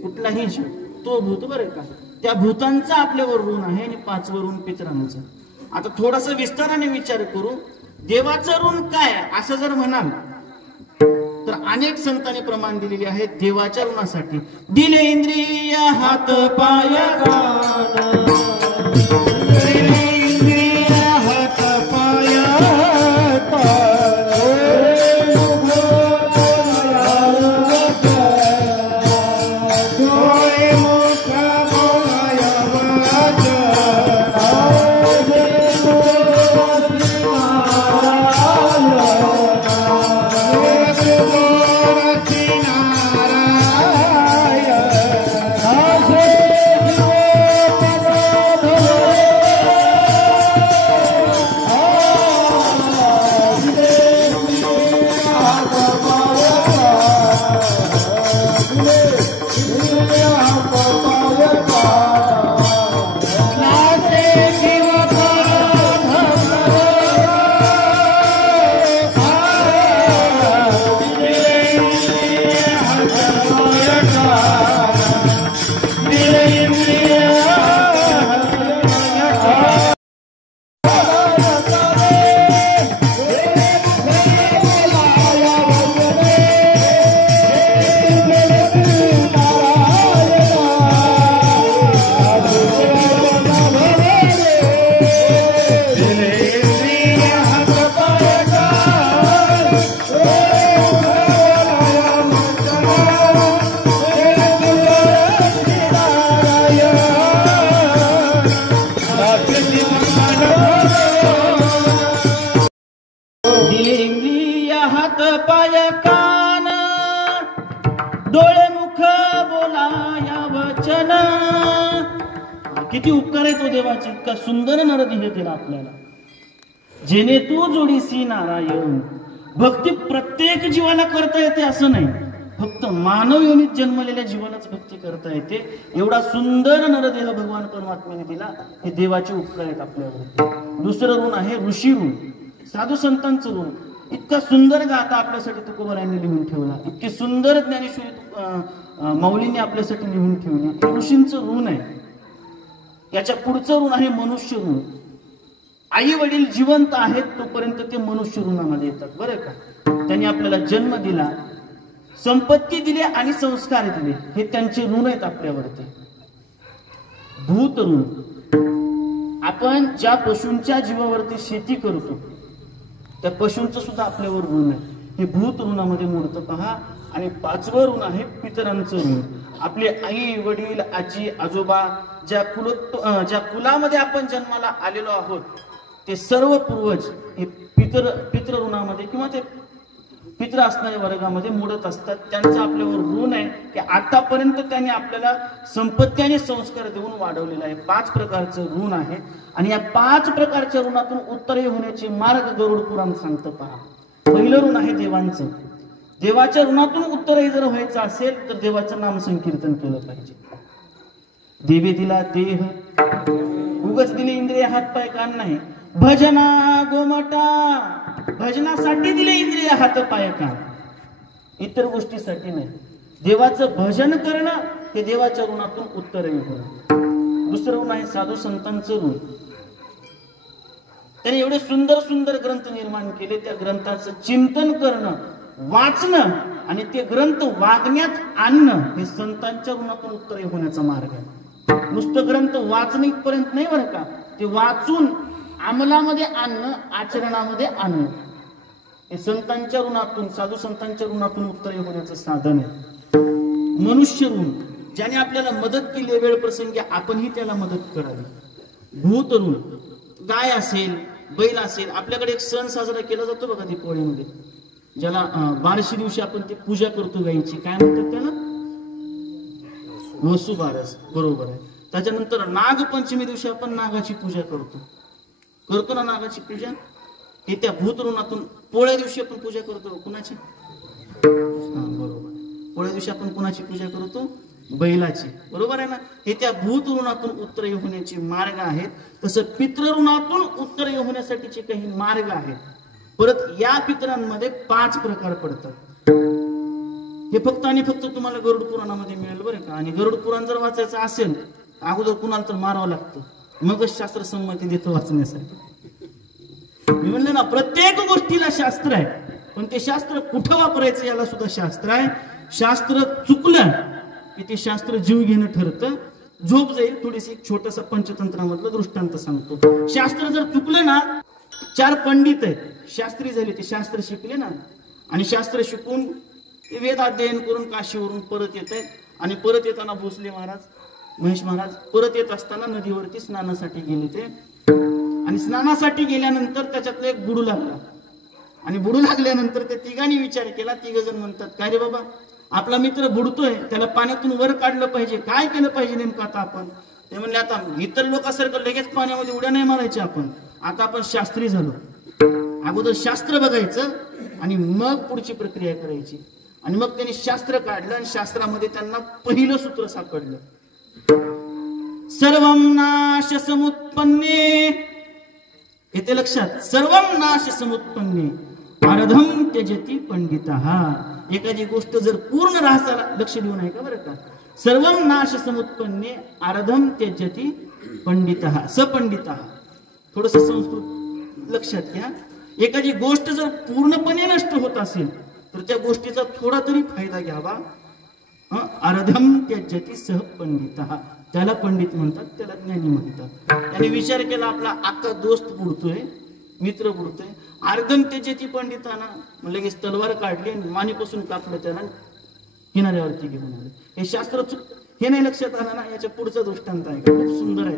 कुठलाही तो भूत बरं का. त्या भूतांचा आपल्यावर ऋण आहे. आणि 5वं ऋण पितरांचं. आता थोडासा विस्ताराने विचार करू. देवाचं ऋण काय असं जर म्हणाल तर अनेक संतांनी प्रमाण दिलेले आहे देवाच्या ऋणासाठी. दिले इंद्रिय हात पाय कान, दिले इंद्रिय हात पाय डोळे मुख बोला या वचन. किती उपकार आहे तो देवाचे, इतका सुंदर नरदेह दिला आपल्याला. जेणे तू जोडीसी नारायण. भक्ती प्रत्येक जीवाला करता येते असं नाही, फक्त मानव योनीत जन्मलेल्या जीवालाच भक्ती करता येते. एवढा सुंदर नरदेह भगवान परमात्म्याने दिला. हे देवाचे उपकार आहेत आपल्यावर. दुसरं ऋण आहे ऋषी ऋण, साधू संतांचं ऋण. इतका सुंदर गाथा आपल्यासाठी तुकोबारायांनी लिहून ठेवला, इतकी सुंदर ज्ञानेश्वरी माऊलींनी आपल्यासाठी लिहून ठेवली. ऋषींचं ऋण आहे. याच्या पुढचं ऋण आहे मनुष्य ऋण. आई वडील जिवंत आहेत तोपर्यंत ते मनुष्य ऋणामध्ये येतात बरं का. त्यांनी आपल्याला जन्म दिला, संपत्ती दिली आणि संस्कार दिले, हे त्यांचे ऋण आहेत आपल्यावरती. भूत ऋण, आपण ज्या पशूंच्या जीवावरती शेती करतो त्या पशूंचं सुद्धा आपल्यावर ऋण आहे. हे भूत ऋणामध्ये मोडतं पहा. आणि पाचवं ऋण आहे पितरांचं ऋण. आपले आई वडील आजी आजोबा ज्या कुलामध्ये आपण जन्माला आलेलो आहोत ते सर्व पूर्वज हे पितृ ऋणामध्ये किंवा ते पितृ असणाऱ्या वर्गामध्ये मोडत असतात. त्यांचं आपल्यावर ऋण आहे की आतापर्यंत त्यांनी आपल्याला संपत्ती आणि संस्कार देऊन वाढवलेला आहे. 5 प्रकारचं ऋण आहे. आणि या 5 प्रकारच्या ऋणातून उत्तरे होण्याचे मार्ग गरुड पुराण सांगतं पहा. पहिलं ऋण आहे देवांचं. देवाच्या ऋणातून उत्तरे जर व्हायचं असेल तर देवाचं नाम संकीर्तन केलं पाहिजे. देवे दिला देह, उगच दिले इंद्रिय हात पाय कान नाही. भजना गोमटा, भजनासाठी दिले इंद्रिय हात पाय कान, इतर गोष्टीसाठी नाही. देवाचं भजन करणं हे देवाच्या ऋणातून उत्तर होणं. दुसरं ऋण आहे साधू संतांचं ऋण. त्यांनी एवढे सुंदर सुंदर ग्रंथ निर्माण केले. त्या ग्रंथाचं चिंतन करणं, वाचणं आणि ते ग्रंथ वागण्यात आणणं हे संतांच्या ऋणातून उत्तर होण्याचा मार्ग आहे. नुसतं ग्रंथ वाचणं इथपर्यंत नाही बरं का, ते वाचून अंमलामध्ये आणणं, आचरणामध्ये आणणं हे संतांच्या ऋणातून, साधू संतांच्या ऋणातून उत्तर होण्याचं साधन आहे. मनुष्य ऋण, ज्याने आपल्याला मदत केली वेळ प्रसंगी आपणही त्याला मदत करावी. भूत ऋण, गाय असेल बैल असेल. आपल्याकडे एक सण साजरा केला जातो बघा दीपावलीमध्ये, ज्याला बारशी दिवशी आपण ती पूजा करतो गायची. काय म्हणतात त्याला? वसुबारस. बरोबर आहे. त्याच्यानंतर नागपंचमी दिवशी आपण नागाची पूजा करतो ना नागाची पूजा. हे त्या भूत ऋणातून. पोळ्या दिवशी आपण पूजा करतो कुणाची? बरोबर. पोळ्या दिवशी आपण कुणाची पूजा करतो? बैलाची. बरोबर आहे ना. हे त्या भूत ऋणातून उत्तर होण्याचे मार्ग आहेत. तसं पितृ ऋणातून उत्तर होण्यासाठीचे काही मार्ग आहेत. परत या पितरांमध्ये 5 प्रकार पडतात. हे फक्त आणि फक्त तुम्हाला गरुड पुराणामध्ये मिळेल बरं का. आणि गरुड पुराण जर वाचायचं असेल अगोदर कुणाला तर मारावं लागतं, मगच शास्त्र संमती देतो वाचण्यासाठी. मी म्हणले ना प्रत्येक गोष्टीला शास्त्र आहे, पण ते शास्त्र कुठं वापरायचं याला सुद्धा शास्त्र आहे. शास्त्र चुकलं की ते शास्त्र जीव घेणं ठरतं. झोप जाईल. थोडीशी एक छोटासा पंचतंत्रामधलं दृष्टांत सांगतो. शास्त्र जर चुकलं ना, 4 पंडित आहेत, शास्त्री झाले, ते शास्त्र शिकले ना आणि शास्त्र शिकून ते वेद अध्ययन करून काशीवरून परत येत आहेत. आणि परत येताना भोसले महाराज, महेश महाराज परत येत असताना नदीवरती स्नानासाठी गेले ते. आणि स्नानासाठी गेल्यानंतर त्याच्यातलं एक बुडू लागला. आणि बुडू लागल्यानंतर त्या तिघांनी विचार केला. 3 जण म्हणतात, काय रे बाबा, आपला मित्र बुडतोय, त्याला पाण्यातून वर काढलं पाहिजे, काय केलं पाहिजे नेमकं आता आपण? ते म्हणले, आता इतर लोकांसारखं लगेच पाण्यामध्ये उड्या नाही मारायच्या आपण, आता आपण शास्त्री झालो. अगोदर शास्त्र बघायचं आणि मग पुढची प्रक्रिया करायची. आणि मग त्यांनी शास्त्र काढलं आणि शास्त्रामध्ये त्यांना पहिलं सूत्र सापडलं. सर्वम नाश समुत्पन्ने. येते लक्षात? सर्वम नाश समुत्पन्ने अर्धम त्यजति पंडितः. एखादी गोष्ट जर पूर्ण राहसाला, लक्ष देऊन आहे का बरं का, सर्वम नाश समुत्पन्ने अर्धम त्यजति पंडितः सपंडितः. थोडस संस्कृत लक्षात घ्या. एखादी गोष्ट जर पूर्णपणे नष्ट होत असेल तर त्या गोष्टीचा थोडा तरी फायदा घ्यावा. अर्धम त्यजति सह पंडितः, त्याला पंडित म्हणतात, त्याला ज्ञानी म्हणतात. त्याने विचार केला आपला अख्खा दोस्त बुडतोय, मित्र बुडतोय, अर्धम त्यजति पंडिताना लगेच तलवार काढली आणि मानेपासून कापलं, त्याला किनाऱ्यावरती घेऊन आले. हे शास्त्र हे नाही लक्षात आलं ना. याच्या पुढचा दृष्टांत आहे, खूप सुंदर आहे.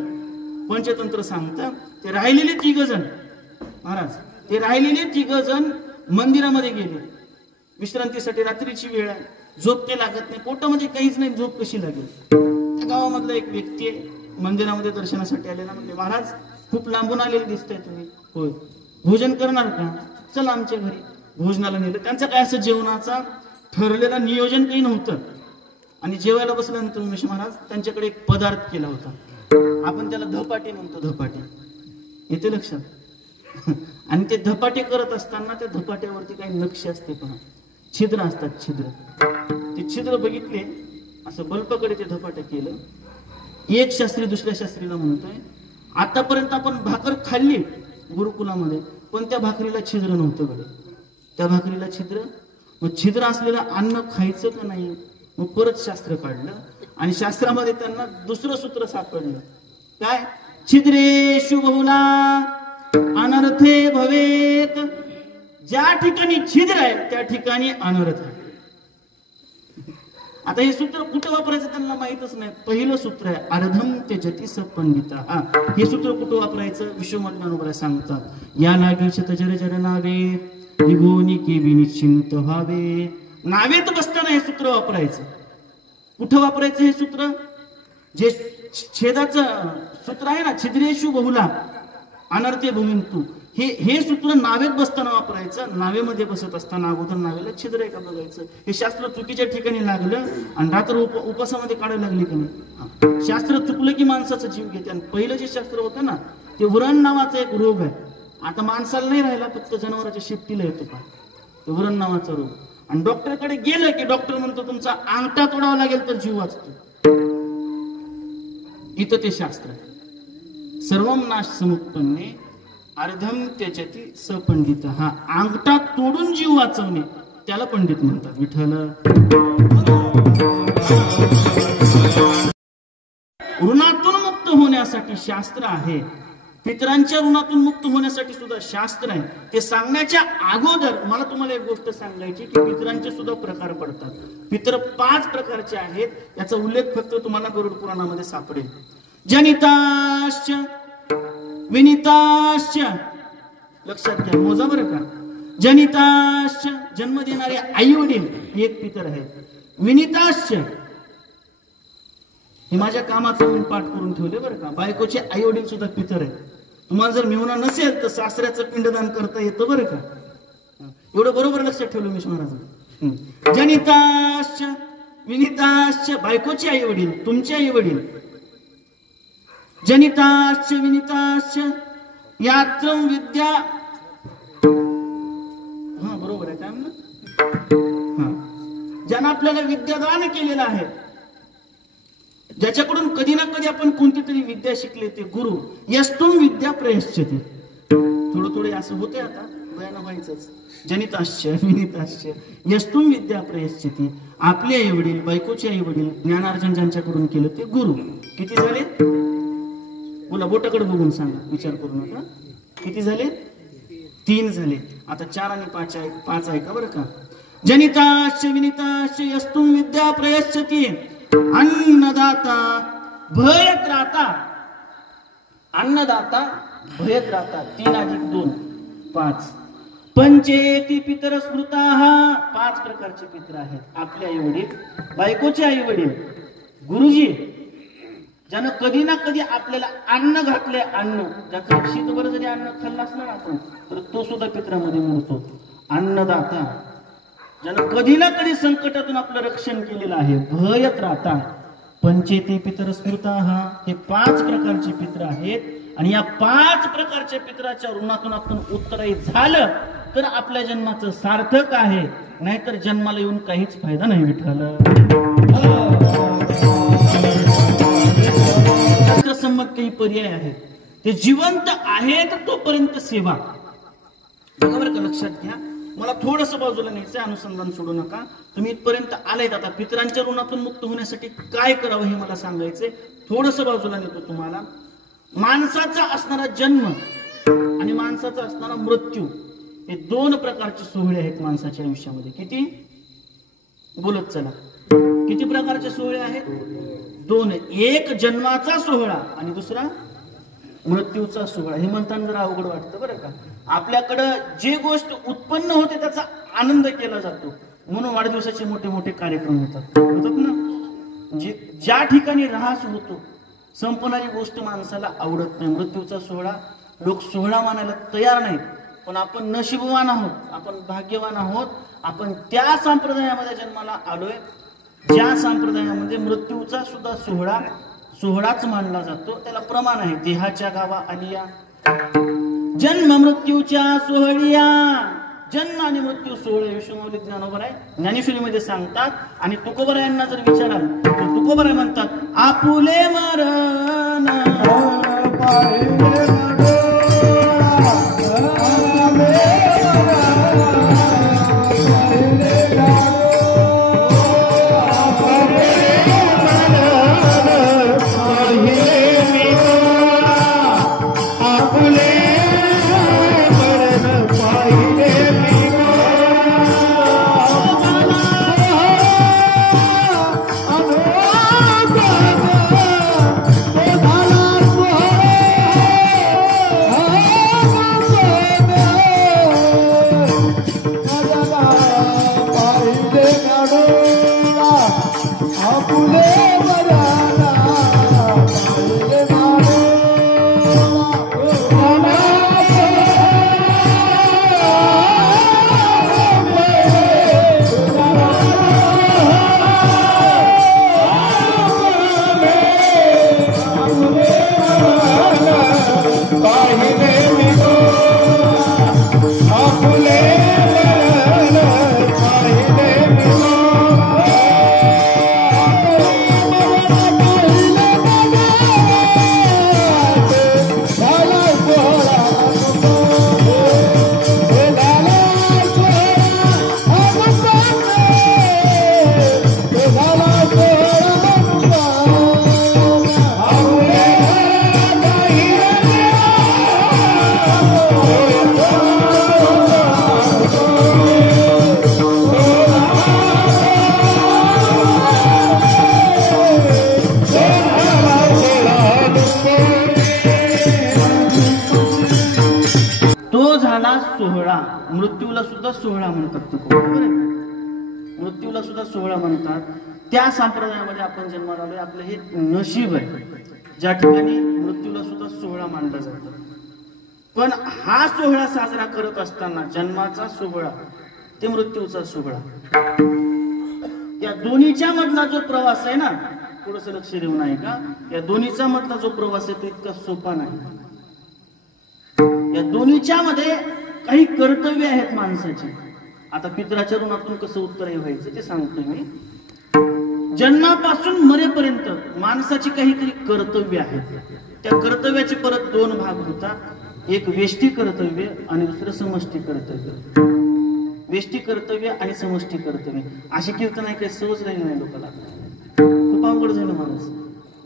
पंचतंत्र सांगतं, ते राहिलेले 3 जण महाराज, ते राहिलेले 3 जण मंदिरामध्ये गेले. विश्रांतीसाठी रात्रीची वेळ आहे, झोप ते लागत नाही, पोटामध्ये काहीच नाही, झोप कशी लागेल? त्या गावामधला एक व्यक्ती आहे, मंदिरामध्ये दर्शनासाठी आलेला. म्हणजे महाराज खूप लांबून आलेले दिसताय तुम्ही. होय, भोजन करणार का? चला आमच्या घरी. भोजनाला नेलं. त्यांचं काय असं जेवणाचा ठरलेला नियोजन काही नव्हतं. आणि जेवायला बसल्यानंतर उमेश महाराज त्यांच्याकडे एक पदार्थ केला होता. आपण त्याला धपाटे म्हणतो. धपाटे येते लक्षात? आणि ते धपाटे करत असताना त्या धपाट्यावरती काही नक्षी असते, पण छिद्र असतात. छिद्र, ते छिद्र बघितले, असं बल्पाकडे ते धपाटे केलं. एक शास्त्री दुसऱ्या शास्त्रीला म्हणतोय, आतापर्यंत आपण भाकर खाल्ली गुरुकुलामध्ये, पण त्या भाकरीला छिद्र नव्हतं कडे. त्या भाकरीला छिद्र, मग छिद्र असलेलं अन्न खायचं का नाही? मग परत शास्त्र काढलं आणि शास्त्रामध्ये त्यांना दुसरं सूत्र सापडलं. काय? छिद्रेषु बहुला अनर्थे भवेत. ज्या ठिकाणी छिद्र आहे त्या ठिकाणी अनर्थ आहे. आता हे सूत्र कुठं वापरायचं त्यांना माहितच नाही. पहिलं सूत्र आहे अर्धम त्यजति स पंडिता. हे सूत्र कुठं वापरायचं? विश्वमज्ञानोबरा सांगतात, या लागेच तजर जर नावे निघोनी के विनिश्चिंत व्हावे. नावेत बसताना हे सूत्र वापरायचं. कुठं वापरायचं हे सूत्र? जे छेदाचं सूत्र आहे ना, छिद्रेषु बहुला अनर्थे भविंतु, हे सूत्र नावेत बसताना वापरायचं. नावेमध्ये बसत असताना अगोदर नावेला छिद्र आहे का बघायचं. हे शास्त्र चुकीच्या ठिकाणी लागलं आणि रात्र उपासामध्ये काढायला लागली की नाही. शास्त्र चुकलं की माणसाचा जीव घेते. आणि पहिलं जे शास्त्र होतं ना, ते व्रण नावाचा एक रोग आहे. आता माणसाला नाही राहिला, फक्त जनावरांच्या शेपटीला येतो का ते व्रण नावाचा रोग. आणि डॉक्टरकडे गेलं की डॉक्टर म्हणतो तुमचा अंगठा तोडावा लागेल तर जीव वाचतो. इथं ते शास्त्र आहे. सर्वम नाश समुत्पन्ने अर्धम त्यजति स पंडित. हा अंगठा तोडून जीव वाचवणे त्याला पंडित म्हणतात. विठ्ठल. ऋणातून मुक्त होण्यासाठी शास्त्र आहे. पितरांच्या ऋणातून मुक्त होण्यासाठी सुद्धा शास्त्र आहे. ते सांगण्याच्या अगोदर मला तुम्हाला एक गोष्ट सांगायची की पितरांचे सुद्धा प्रकार पडतात. पितर 5 प्रकारचे आहेत. याचा उल्लेख फक्त तुम्हाला गरुड पुराणामध्ये सापडेल. जनिताश्च विनिताश्च, लक्षात घ्या, मोजा बरं का. जनिताश्च, जन्म देणारे आई वडील एक पितर आहे. विनिताश्च, हे माझ्या कामाचं म्हणून पाठ करून ठेवले बरं का. बायकोचे आई वडील सुद्धा पितर आहे. तुम्हाला जर मिळवणार नसेल तर सासऱ्याचं पिंडदान करता येतं बरं का. एवढं बरोबर लक्षात ठेवलं मी महाराज. जनिताश्च विनिताश्च, बायकोचे आई वडील, तुमचे आई वडील. जनिताश्च विनिताश्च यात्रम विद्या. हा बरोबर आहे. काय म्हणलं? हा, ज्यानं आपल्याला विद्यादान केलेलं आहे, ज्याच्याकडून कधी ना कधी आपण कोणती तरी विद्या शिकले, ते गुरु. यस्तुम विद्या प्रयश्चते. थोडं थोडे असं होते, आता बयान व्हायचंच. जनिताश्च विनिताश्च यस्तुम विद्या प्रयश्चते. आपले आई वडील, बायकोचे आई वडील, ज्ञानार्जन ज्यांच्याकडून केलं ते गुरु. किती झाले? बोला, बोटाकडे बघून सांगा, विचार करू नका. किती झाले? 3 झाले. आता 4 आणि 5 आहे का बरं का. जनिताश्च विनिताश्च यस्तुम विद्या प्रयश्चते. अन्नदाता भयत्राता. अन्नदाता भयत्राता. 3 + 2 5. पंचेती पितर स्मृताः. 5 प्रकारचे पितर आहेत. आपले आई वडील, बायकोचे आई वडील, गुरुजी, ज्यानं कधी ना कधी आपल्याला अन्न घातले. अन्न ज्याचं शीतभर जरी अन्न खाल्लं असलं ना आपण, तर तो सुद्धा पितरामध्ये मोडतो. अन्नदाता, ज्यानं कधी ना कधी संकटातून आपलं रक्षण केलेलं आहे. भयत्राता. पंचेती पितर स्मृताः. हे 5 प्रकारचे पितर आहेत. आणि या 5 प्रकारच्या पितराच्या ऋणातून आपण उत्तराई झालं तर आपल्या जन्माचं सार्थक आहे. नाहीतर जन्माला येऊन काहीच फायदा नाही. विठ्ठल. संमत काही पर्याय आहेत. ते जिवंत आहेत तोपर्यंत सेवा. बरोबर का? लक्षात घ्या. मला थोडस बाजूला न्यायचं, अनुसंधान सोडू नका. तुम्ही इथपर्यंत आलेत. आता पितरांच्या ऋणातून मुक्त होण्यासाठी काय करावं हे मला सांगायचंय. थोडस बाजूला नेतो तुम्हाला. माणसाचा असणारा जन्म आणि माणसाचा असणारा मृत्यू हे 2 प्रकारचे सोहळे आहेत माणसाच्या आयुष्यामध्ये. किती? बोलत चला. किती प्रकारचे सोहळे आहेत? 2. एक जन्माचा सोहळा आणि दुसरा मृत्यूचा सोहळा. हे म्हणताना जरा अवघड वाटतं बरं का. आपल्याकडं जे गोष्ट उत्पन्न होते त्याचा आनंद केला जातो, म्हणून वाढदिवसाचे मोठे मोठे कार्यक्रम होतात ना. ज्या ठिकाणी ऱ्हास होतो, संपणारी गोष्ट माणसाला आवडत नाही. मृत्यूचा सोहळा लोक सोहळा मानायला तयार नाहीत, पण आपण नशीबवान आहोत, आपण भाग्यवान आहोत, आपण त्या संप्रदायामध्ये जन्माला आलोय ज्या संप्रदायामध्ये मृत्यूचा सुद्धा सोहळाच मानला जातो. त्याला प्रमाण आहे, देहाच्या गावा आलिया जन्म मृत्यूच्या सोहळिया. जन्म आणि मृत्यू सोहळे विष्णुमौली ज्ञानोबराय ज्ञानेश्वरीमध्ये सांगतात. आणि तुकोबरायांना जर विचाराल तर तुकोबराय म्हणतात, आपुले मरण सोहळा. मृत्यूला सुद्धा सोहळा म्हणतात. मृत्यूला सुद्धा सोहळा म्हणतात. त्या संप्रदायामध्ये आपण जन्माला आलोय, आपलं हे नशीब आहे ज्या ठिकाणी मृत्यूला सुद्धा सोहळा मानला जातो. पण हा सोहळा साजरा करत असताना जन्माचा सोहळा ते मृत्यूचा सोहळा, या दोन्हीच्या मधला जो प्रवास आहे ना, थोडस लक्ष देऊन आहे का, या दोन्हीचा मधला जो प्रवास आहे तो इतका सोपा नाही. या दोन्हीच्या मध्ये काही कर्तव्य आहेत माणसाची. आता पितराच्या ऋणातून कसं उत्तरही व्हायचं ते सांगतोय मी. जन्मापासून मरेपर्यंत माणसाची काहीतरी कर्तव्य आहेत. त्या कर्तव्याचे परत दोन भाग होतात, एक वेष्टी कर्तव्य आणि दुसरं समष्टी कर्तव्य. वेष्टी कर्तव्य आणि समष्टी कर्तव्य अशी कीर्तन आहे काही सहज राहिली नाही लोकांना, खूप अवघड झालं माणूस.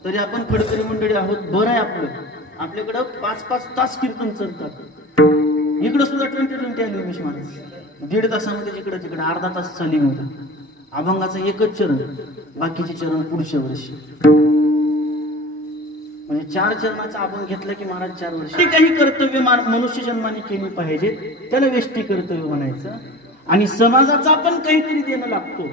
तरी आपण फडकरी मंडळी आहोत, बरं आहे आपलं, आपल्याकडं 5-5 तास कीर्तन चालतात. इकडं सुद्धा 20-20 आली विष माणूस, 1.5 तासामध्ये जिकडं तिकडं अर्धा तास चालली होता. अभंगाचा एकच चरण, बाकीचे चरण पुढच्या वर्षी. म्हणजे 4 चरणाचा अभंग घेतला की महाराज 4 वर्ष. काही कर्तव्य मनुष्य जन्माने केली पाहिजे, त्याला वेष्टी कर्तव्य म्हणायचं. आणि समाजाचा आपण काहीतरी देणं लागतो,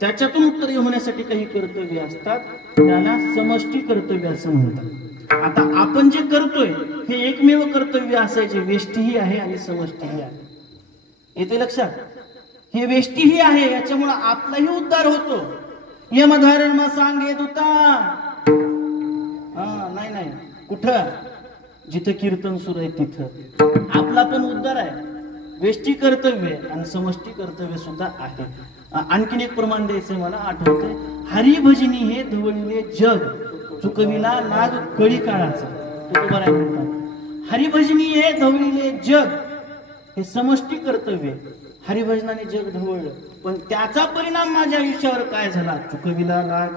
त्याच्यातून उत्तर होण्यासाठी काही कर्तव्य असतात, त्याला समष्टी कर्तव्य असं म्हणतात. आता आपण जे करतोय हे एकमेव कर्तव्य असायचे, वेष्टीही आहे आणि समष्टीही आहे. येते लक्षात? हे वेष्टीही आहे, याच्यामुळे आपलाही उद्धार होतो. यमधर्म सांगे दूता, नाही कुठं, जिथं कीर्तन सुरू आहे तिथं आपला पण उद्धार आहे. वेष्टी कर्तव्य आणि समष्टी कर्तव्य सुद्धा आहे. आणखीन एक प्रमाण द्यायचं मला आठवतंय, हरिभजनी हे धवळीले जग, चुकविला नाग कळी काळाचा. तुकोबाराय म्हणतात हरिभजनी हे धवळीले जग, हे समष्टी कर्तव्य. हरिभजनाने जग ढवळलं, पण त्याचा परिणाम माझ्या आयुष्यावर काय झाला? चुकविला नाग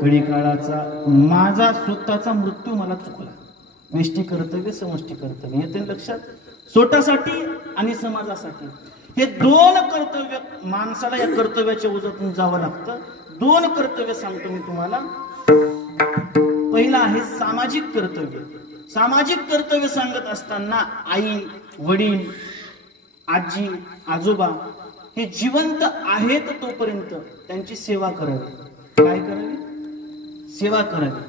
कळी काळाचा, माझा स्वतःचा मृत्यू मला चुकला. वेष्टी कर्तव्य समष्टी कर्तव्य येते लक्षात? स्वतःसाठी आणि समाजासाठी हे दोन कर्तव्य माणसाला या कर्तव्याच्या ओझ्यातून जावं लागतं. 2 कर्तव्य सांगतो मी तुम्हाला. पहिला आहे सामाजिक कर्तव्य. सामाजिक कर्तव्य सांगत असताना आई वडील, आजी, आजोबा हे जिवंत आहेत तोपर्यंत त्यांची सेवा करावी. काय करावी? सेवा करावी.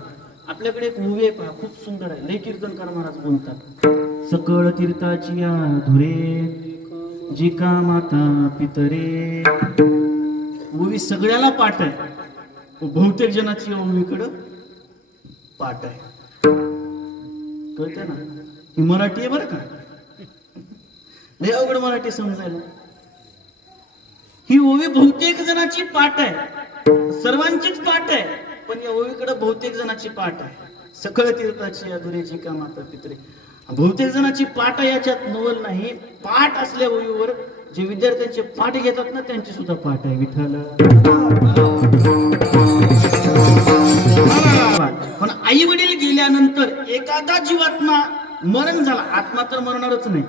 आपल्याकडे एक मूवी आहे पहा, खूप सुंदर आहे. लय कीर्तनकार महाराज बोलतात, सकळ तीर्थाची या धुरे जिका माता पितरे. मूवी सगळ्याला पाठ आहे, बहुतेक जणाची ओवीकडं पाठ आहे. कळते ना? ही मराठी आहे बरं का, लय अवघड मराठी समजायला. ही ओवी बहुतेक जणांची पाठ आहे, सर्वांचीच पाठ आहे, पण या ओवीकडे बहुतेक जणांची पाठ आहे. सकळ तीर्थाची अधुरेची का माता पितरे. बहुतेक जणांची पाठ आहे याच्यात नवल नाही. पाठ असल्या ओवीवर जे विद्यार्थ्यांचे पाठ घेतात ना त्यांची सुद्धा पाठ आहे. विठ्ठल पण आई वडील गेल्यानंतर एखादा जीवात्मा मरण झाला, आत्मा तर मरणारच नाही,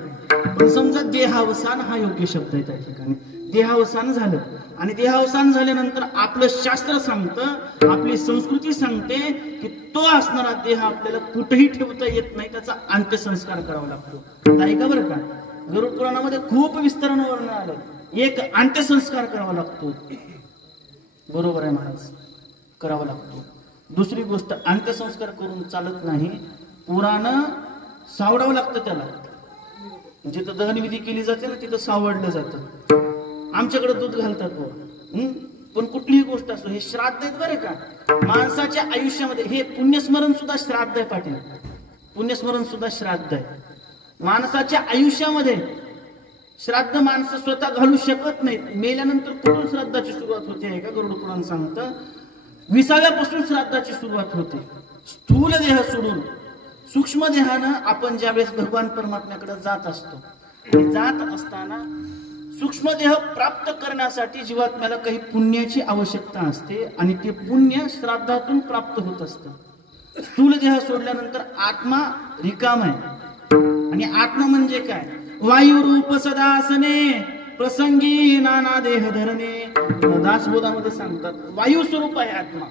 पण समजा देहावसान हा योग्य शब्द आहे त्या ठिकाणी. देहावसान झालं आणि देहावसान झाल्यानंतर आपलं शास्त्र सांगतं, आपली संस्कृती सांगते की तो असणारा देह आपल्याला कुठेही ठेवता येत नाही, त्याचा अंत्यसंस्कार करावा लागतो. ऐका बरं का, गरुड पुराणामध्ये खूप विस्तारानं वर्णन आलं. एक अंत्यसंस्कार करावा लागतो. बरोबर आहे महाराज, करावा लागतो. दुसरी गोष्ट, अंत्यसंस्कार करून चालत नाही, पुराण सावडावं लागतं त्याला. जिथं दहनविधी केली जाते ना तिथं सावडलं जातं. आमच्याकडे दूध घालतात पण कुठलीही गोष्ट असो, हे श्राद्ध आहेत बरं का. माणसाच्या आयुष्यामध्ये हे पुण्यस्मरण सुद्धा श्राद्ध आहे पाटील. पुण्यस्मरण सुद्धा श्राद्ध आहे. माणसाच्या आयुष्यामध्ये श्राद्ध माणसं स्वतः घालू शकत नाहीत. मेल्यानंतर कुठून श्राद्धाची सुरुवात होते आहे का गरुड पुराण सांगतं. 20व्यापासून श्राद्धाची सुरुवात होते. स्थूल देह सोडून सूक्ष्म देहानं आपण ज्यावेळेस भगवान परमात्म्याकडे जात असतो, आणि जात असताना सूक्ष्म देह प्राप्त करण्यासाठी जीवात्म्याला काही पुण्याची आवश्यकता असते आणि ते पुण्य श्राद्धातून प्राप्त होत असतं. स्थूल देह सोडल्यानंतर आत्मा रिकाम आहे. आणि आत्मा म्हणजे काय? वायू रूप सदासने प्रसंगी नाना देह धरणे. दासबोधामध्ये सांगतात वायू स्वरूप आहे आत्मा.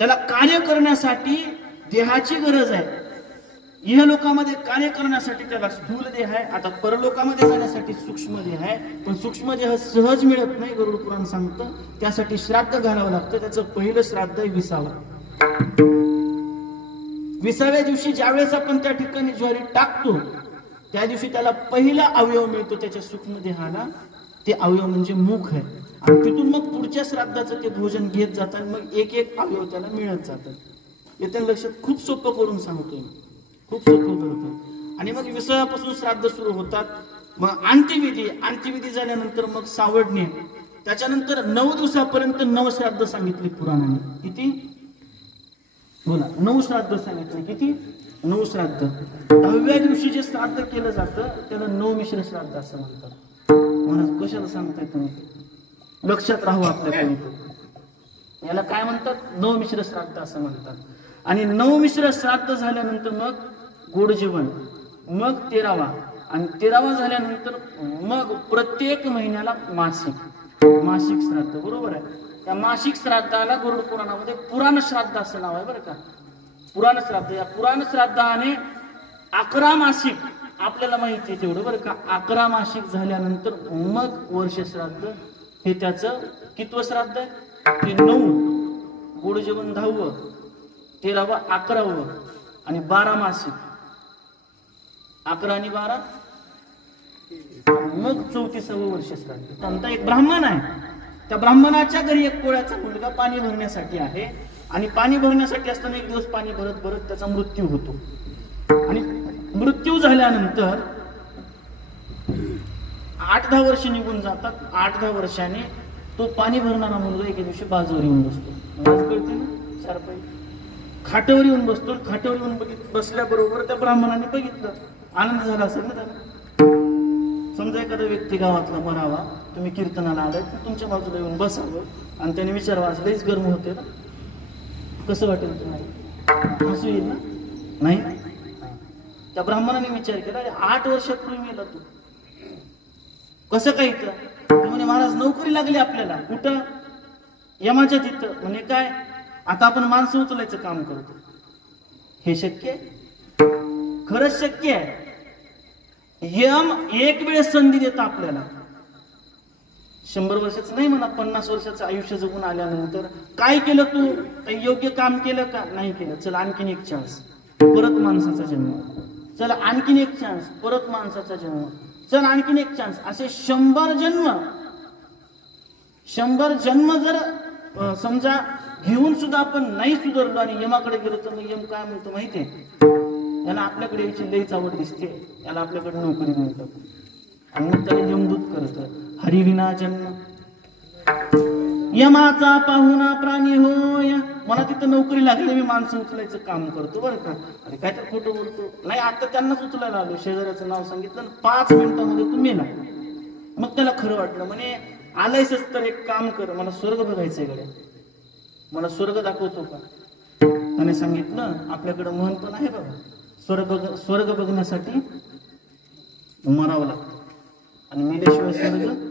त्याला कार्य करण्यासाठी देहाची गरज आहे. इह लोकांमध्ये कार्य करण्यासाठी त्याला स्थूल देह आहे. आता परलोकामध्ये जाण्यासाठी सूक्ष्म देह आहे. पण सूक्ष्म देह सहज मिळत नाही, गरुड पुराण सांगतं. त्यासाठी श्राद्ध घालावं लागतं. त्याचं पहिलं श्राद्ध आहे 20वा. 20व्या दिवशी ज्यावेळेस आपण त्या ठिकाणी ज्वारी टाकतो त्या दिवशी त्याला पहिला अवयव मिळतो त्याच्या सूक्ष्म देहाला. ते अवयव म्हणजे मुख आहे. आणि तिथून मग पुढच्या श्राद्धाचं ते भोजन घेत जातात. मग एक एक अवयव त्याला मिळत जातात. येत्या लक्षात खूप सोपं करून सांगतोय, खूप सोपं करतो. आणि मग 20व्यापासून श्राद्ध सुरू होतात. मग अंत्यविधी झाल्यानंतर मग सावडणे. त्याच्यानंतर 9 दिवसापर्यंत नवश्राद्ध सांगितले पुराणाने. किती? बोला. 9 श्राद्ध सांगितले. किती? 9 श्राद्ध. 10व्या दिवशी जे श्राद्ध केलं जातं त्याला नवमिश्र श्राद्ध असं म्हणतात. महाराज कशाला सांगताय तुम्ही? लक्षात राहू आपल्याकडे. याला काय म्हणतात? नवमिश्र श्राद्ध असं म्हणतात. आणि नवमिश्र श्राद्ध झाल्यानंतर मग गोड जेवण, मग 13वा, आणि 13वा झाल्यानंतर मग प्रत्येक महिन्याला मासिक श्राद्ध. बरोबर आहे. त्या मासिक श्राद्धाला गरुड पुराणामध्ये पुराण श्राद्ध असं नाव आहे बरं का. पुराण श्राद्ध. या पुराण श्राद्धाने 11 मासिक आपल्याला माहिती आहे तेवढं बरं का. 11 मासिक झाल्यानंतर मग वर्ष श्राद्ध. हे त्याचं कितवं श्राद्ध आहे? ते 9. गोड जेवण 10वं, 13वा 11वं आणि 12 मासिक. 11 आणि 12 मग 34वं वर्ष श्राद्ध. आमचा एक ब्राह्मण आहे. त्या ब्राह्मणाच्या घरी एक कोळ्याचा मुलगा पाणी भरण्यासाठी आहे. आणि पाणी भरण्यासाठी असताना एक दिवस पाणी भरत भरत त्याचा मृत्यू होतो. आणि मृत्यू झाल्यानंतर 8-10 वर्ष निघून जातात. 8-10 वर्षाने तो पाणी भरणारा मुलगा एके दिवशी बाजूवर येऊन बसतो. बाजू कळते ना, 4 पायी खाटावर येऊन बसतो. खाटावर येऊन बसल्याबरोबर त्या ब्राह्मणाने बघितलं. आनंद झाला असेल ना त्याला. समजा एखादा व्यक्ती गावातला मरावा, तुम्ही कीर्तनाला आलाय, तुमच्या बाजूला येऊन बसावं आणि त्याने विचारावं, आज लईच गरम होते ना, कसं वाटेल तुम्हाला? हसू येईल ना? नाही. त्या ब्राह्मणाने विचार केला, 8 वर्षापूर्वी मेला तू, कसं काय इथं? म्हणे महाराज नोकरी लागली आपल्याला. कुठं? यमाच्या तिथं. म्हणे काय? आता आपण माणसं उचलायचं काम करतो. हे शक्य आहे? खरंच शक्य आहे. यम एक वेळ संधी देता आपल्याला. 100 वर्षाचं नाही म्हणा, 50 वर्षाचं आयुष्य जगून आल्यानंतर काय केलं तू, काही योग्य काम केलं का, नाही केलं, चल आणखीन एक चान्स, परत माणसाचा जन्म, चल आणखीन एक चान्स, परत माणसाचा जन्म, चल आणखीन एक चान्स, असे 100 जन्म. 100 जन्म जर समजा घेऊन सुद्धा आपण नाही सुधारलो आणि यमाकडे गेलो तर मग यम काय म्हणतो माहितीये, याला आपल्याकडे याची लईच आवड दिसते, याला आपल्याकडे नोकरी मिळतं आणि मग त्याला यमदूत करत, हरिविना जन्म यमाचा पाहुणा प्राणी होय, मला तिथं नोकरी लागली, मी माणसं उचलायचं काम करतो बरं का. अरे काय तर खोटं बोलतो, नाही आता त्यांनाच उचलायला आलो, शेजाऱ्याचं नाव सांगितलं 5 मिनिटांमध्ये तू मेला. मग त्याला खरं वाटलं, म्हणे आलायसच तर एक काम कर, मला स्वर्ग बघायचंय गड्या, मला स्वर्ग दाखवतो का. त्याने सांगितलं आपल्याकडे म्हण पण आहे बाबा, स्वर्ग बघण्यासाठी मरावं लागतं आणि मेल्याशिवाय स्वर्ग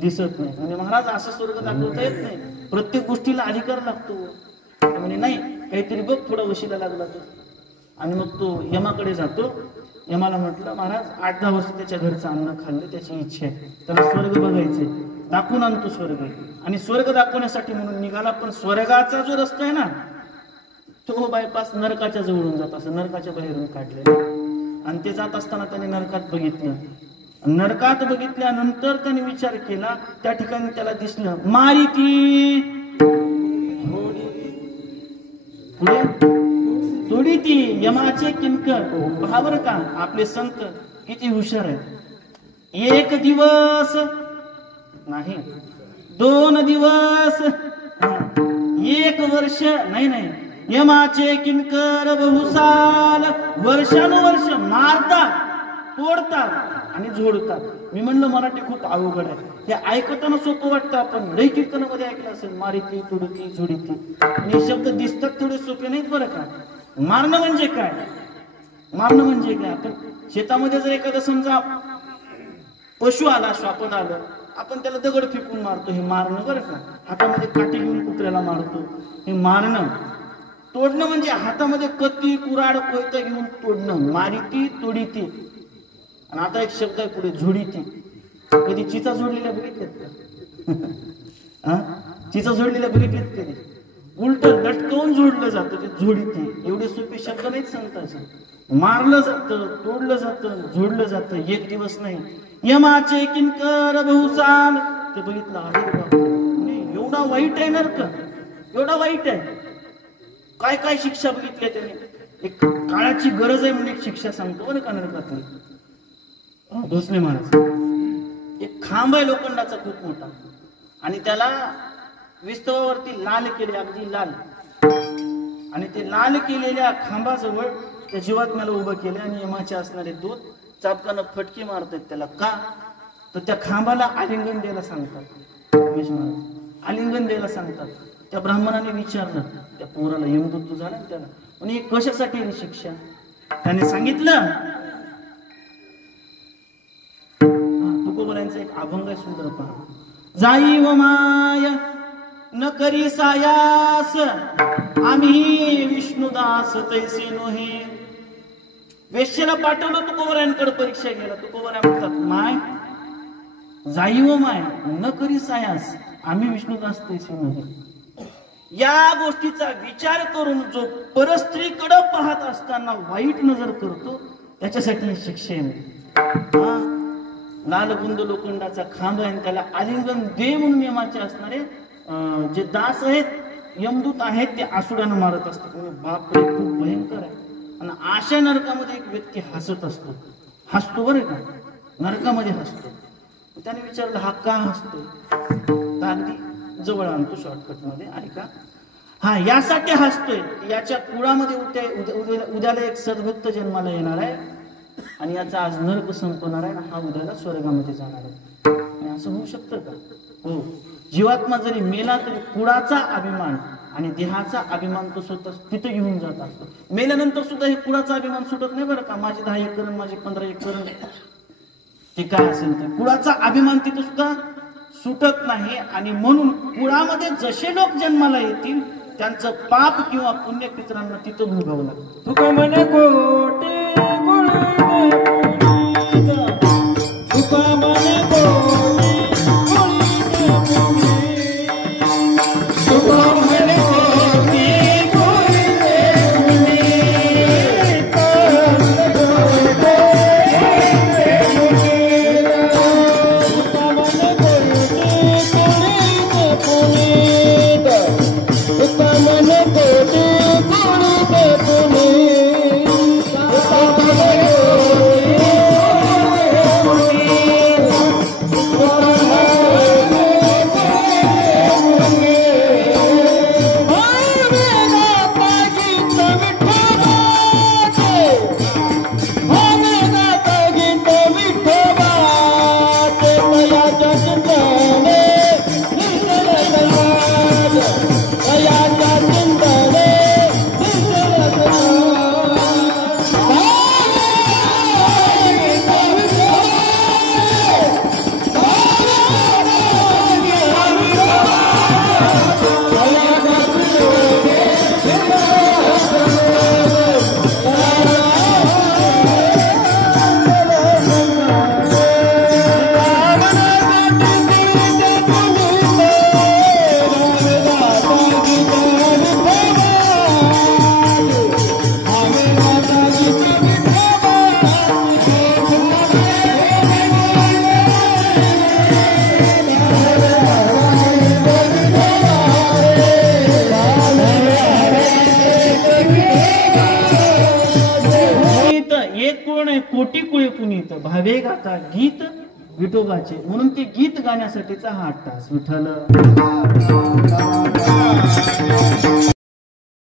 दिसत नाही. म्हणजे महाराज असं स्वर्ग दाखवता येत नाही, प्रत्येक गोष्टीला अधिकार लागतो. म्हणजे नाही काहीतरी बघ, थोडा वशिला लागला तो. आणि मग तो यमाकडे जातो. यमाला म्हटलं महाराज 8-10 वर्ष त्याच्या घरचं अन्न खाल्लं, त्याची इच्छा आहे, त्याला स्वर्ग बघायचंय, दाखवून आणतो स्वर्ग. आणि स्वर्ग दाखवण्यासाठी म्हणून निघाला, पण स्वर्गाचा जो रस्ता आहे ना तो बायपास नरकाच्या जवळून जात, असं नरकाच्या बाहेरून काढलेलं. आणि ते जात असताना त्याने नरकात बघितलं. नरकात बघितल्यानंतर त्याने विचार केला, त्या ठिकाणी त्याला दिसलं मारिती पुढे थोडी ती यमाचे किंकर. पहा बरं का आपले संत किती हुशार आहेत. 1 दिवस नाही, 2 दिवस, 1 वर्ष नाही, यमाचे किंकर बहुसाल, वर्षानुवर्ष मारतात, तोडतात आणि झोडतात. मी म्हणलं मराठी खूप अवघड आहे, हे ऐकताना सोपं वाटतं, आपण लई कीर्तनामध्ये ऐकलं असेल, मारिती तुडती झोडीती, हे शब्द दिसतात थोडे सोपे नाहीत बरं का. मारणं म्हणजे काय, मारणं म्हणजे काय, आपण शेतामध्ये जर एखादा समजा पशु आला, श्वापन आलं, आपण त्याला दगड फेकून मारतो, हे मारणं बरं का. हातामध्ये काठी घेऊन कुत्र्याला मारतो, हे मारणं. तोडणं म्हणजे हातामध्ये कत्ती कुऱ्हाड कोयता घेऊन तोडणं, मारिती तोडीती. आणि आता एक शब्द आहे पुढे, झोडीती. कधी चिचा जोडलेल्या बघितल्यात का? चिचा जोडलेल्या बघितल्यात कधी? उलट लटकवून जोडलं जातं ते झोडीती. एवढे सोपे शब्द नाहीत सांगताचे. मारलं जातं, तोडलं जातं, जोडलं जातं, 1 दिवस नाही. यमाचे किंकर बहुसाल, ते बघितलं, अरे बापरे एवढा वाईट आहे नरक, एवढा वाईट आहे. काय काय शिक्षा बघितल्या त्याने. एक काळाची गरज आहे म्हणून एक शिक्षा सांगतो बरं का नरकातली. भोसले महाराज, एक खांब आहे लोखंडाचा खूप मोठा, आणि त्याला विस्तवावरती लाल केले, अगदी लाल. आणि ते लाल केलेल्या खांबाजवळ त्या जीवात्म्याला उभं केले आणि यमाचे असणारे दूत चापकानं फटके मारतात त्याला. का तर त्या खांबाला आलिंगन द्यायला सांगतात. आलिंगन द्यायला सांगतात. त्या ब्राह्मणाने विचारलं त्या पोराला, यमदूत तू झाला त्याला, म्हणजे कशासाठी आहे शिक्षा. त्याने सांगितलं, तुकोबरायांचा एक अभंग आहे सुंदर, पहा. जाई व माय न करी सायास, आम्ही विष्णुदास तैसे नोहे. वेश्येला पाठवलं तुकोबरायांकडे परीक्षा घ्यायला. तुकोबराय म्हणतात, माय जाई व माय न करी सायास, आम्ही विष्णुदास तैसे नोहे. या गोष्टीचा विचार करून जो परस्त्रीकडे पाहत असताना वाईट नजर करतो त्याच्यासाठी शिक्षा आहे. लालबुंद लोखंडाचा खांब आहे, त्याला आलिंगन दे म्हणून यमाचे असणारे जे दास आहेत, यमदूत आहेत, ते आसुडानं मारत असतात. बापरे खूप भयंकर आहे. आणि अशा नरकामध्ये एक व्यक्ती हसत असतो, हसतो बरं का, नरकामध्ये हसतो. त्याने विचारलं हा का हसतो, तर अगदी जवळ आणतो शॉर्टकट मध्ये, ऐका. हा यासाठी हसतोय, याच्या कुळामध्ये उद्याला एक सद्भक्त जन्माला येणार आहे आणि याचा आज नरक संपणार आहे, हा उद्याला स्वर्गामध्ये जाणार आहे. आणि असं होऊ शकतं का? हो. जीवात्मा जरी मेला तरी कुळाचा अभिमान आणि देहाचा अभिमान तो स्वतः तिथे घेऊन जात असतो. मेल्यानंतर सुद्धा हे कुळाचा अभिमान सुटत नाही बरं का. माझे 10 एकर, माझे 15 एकर, ते काय असेल ते कुळाचा अभिमान तिथे सुद्धा सुटत नाही. आणि म्हणून कुळामध्ये जसे लोक जन्माला येतील त्यांचं पाप किंवा पुण्य पितरांना तिथं भोगावं लागतं. तुका म्हणे कोटे कोटी कुळे पुनीत भावे गाता गीत विठोबाचे, म्हणून ते गीत गाण्यासाठीचा हा तास. विठ्ठल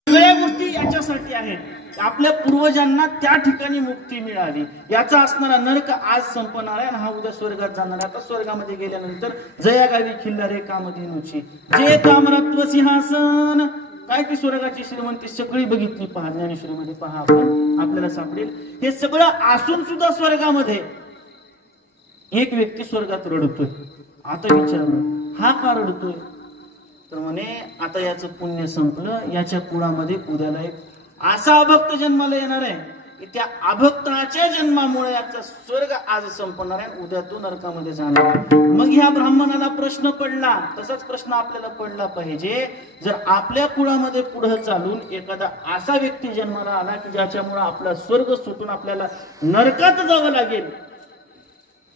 सगळ्या गोष्टी याच्यासाठी आहेत, आपल्या पूर्वजांना त्या ठिकाणी मुक्ती मिळाली. याचा असणारा नरक आज संपणार आहे आणि हा उद्या स्वर्गात जाणार आहे. आता स्वर्गामध्ये गेल्यानंतर जया गावी खिल्लारे कामधेनूची जे ताम्रत्व सिंहासन, काय ती स्वर्गाची श्रीमंती सगळी बघितली पहा, ज्ञानेश्वरीमध्ये पहा आपण, आपल्याला सापडेल. हे सगळं असून सुद्धा स्वर्गामध्ये एक व्यक्ती स्वर्गात रडतोय. आता विचारलं हा का रडतोय, तर म्हणे आता याचं पुण्य संपलं, याच्या कुळामध्ये उद्याला एक असा अभक्त जन्माला येणार आहे की त्या अभक्ताच्या जन्मामुळे याचा स्वर्ग आज संपणार आहे, उद्या तो नरकामध्ये जाणार. मग ह्या ब्राह्मणाला प्रश्न पडला, तसाच प्रश्न आपल्याला पडला पाहिजे, जर आपल्या कुळामध्ये पुढे चालून एखादा असा व्यक्ती जन्माला आला की ज्याच्यामुळे आपला स्वर्ग सुटून आपल्याला नरकात जावं लागेल,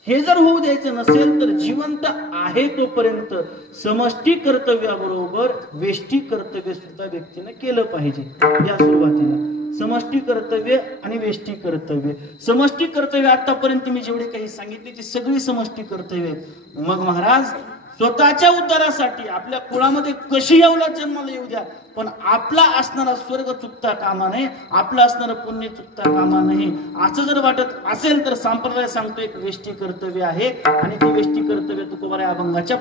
हे जर होऊ द्यायचं नसेल तर जिवंत आहे तोपर्यंत समष्टी कर्तव्याबरोबर वेष्टी कर्तव्य सुद्धा व्यक्तीने केलं पाहिजे. या सुरुवातीला समष्टी कर्तव्य आणि वेष्टी कर्तव्य. समष्टी कर्तव्य आतापर्यंत मी जेवढे काही सांगितले ती सगळी समष्टी कर्तव्य. मग महाराज स्वतःच्या उद्धारासाठी आपल्या कुळामध्ये कशी अवलाद जन्माला येऊ द्या, पण आपला असणारा स्वर्ग चुकता कामा नये, आपलं असणारं पुण्य चुकता कामा नये. असं जर वाटत असेल तर संप्रदाय सांगतो एक वेष्टी कर्तव्य आहे आणि ती वेष्टी कर्तव्य तुकोबाराय अभंगाच्या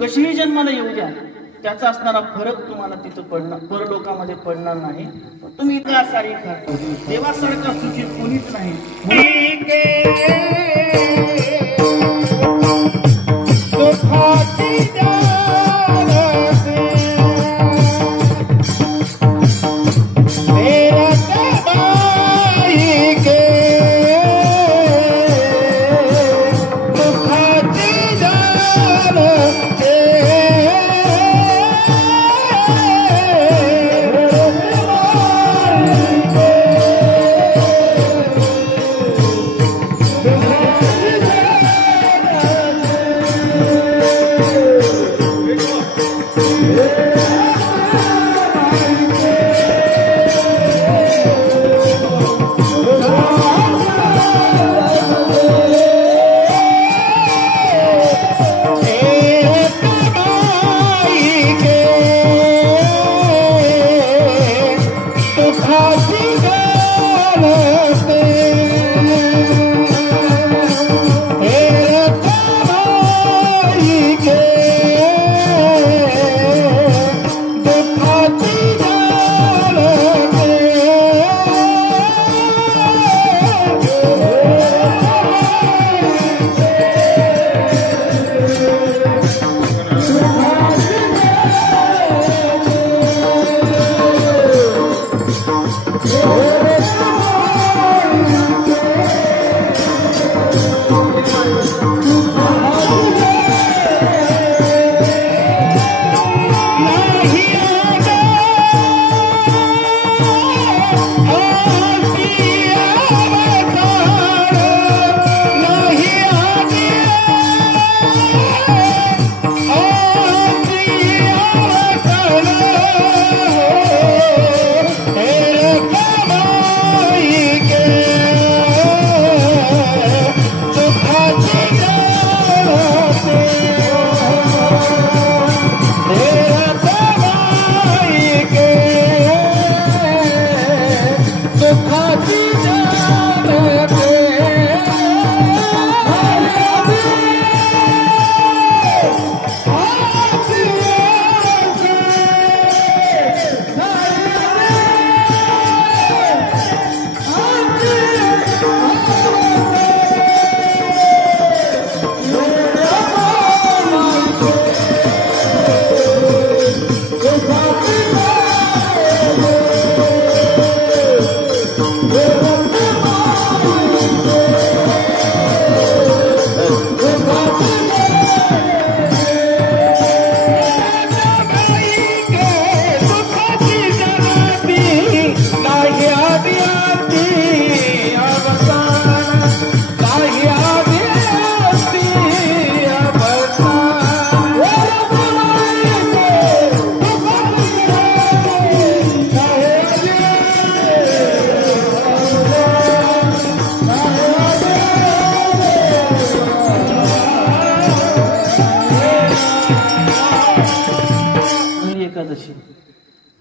कशीही जन्माला येऊ द्या त्याचा असणारा फरक तुम्हाला तिथं पडणार, परलोकामध्ये पडणार नाही. तुम्ही इथला सारी खातो देवासारखा सुखी कोणीच नाही.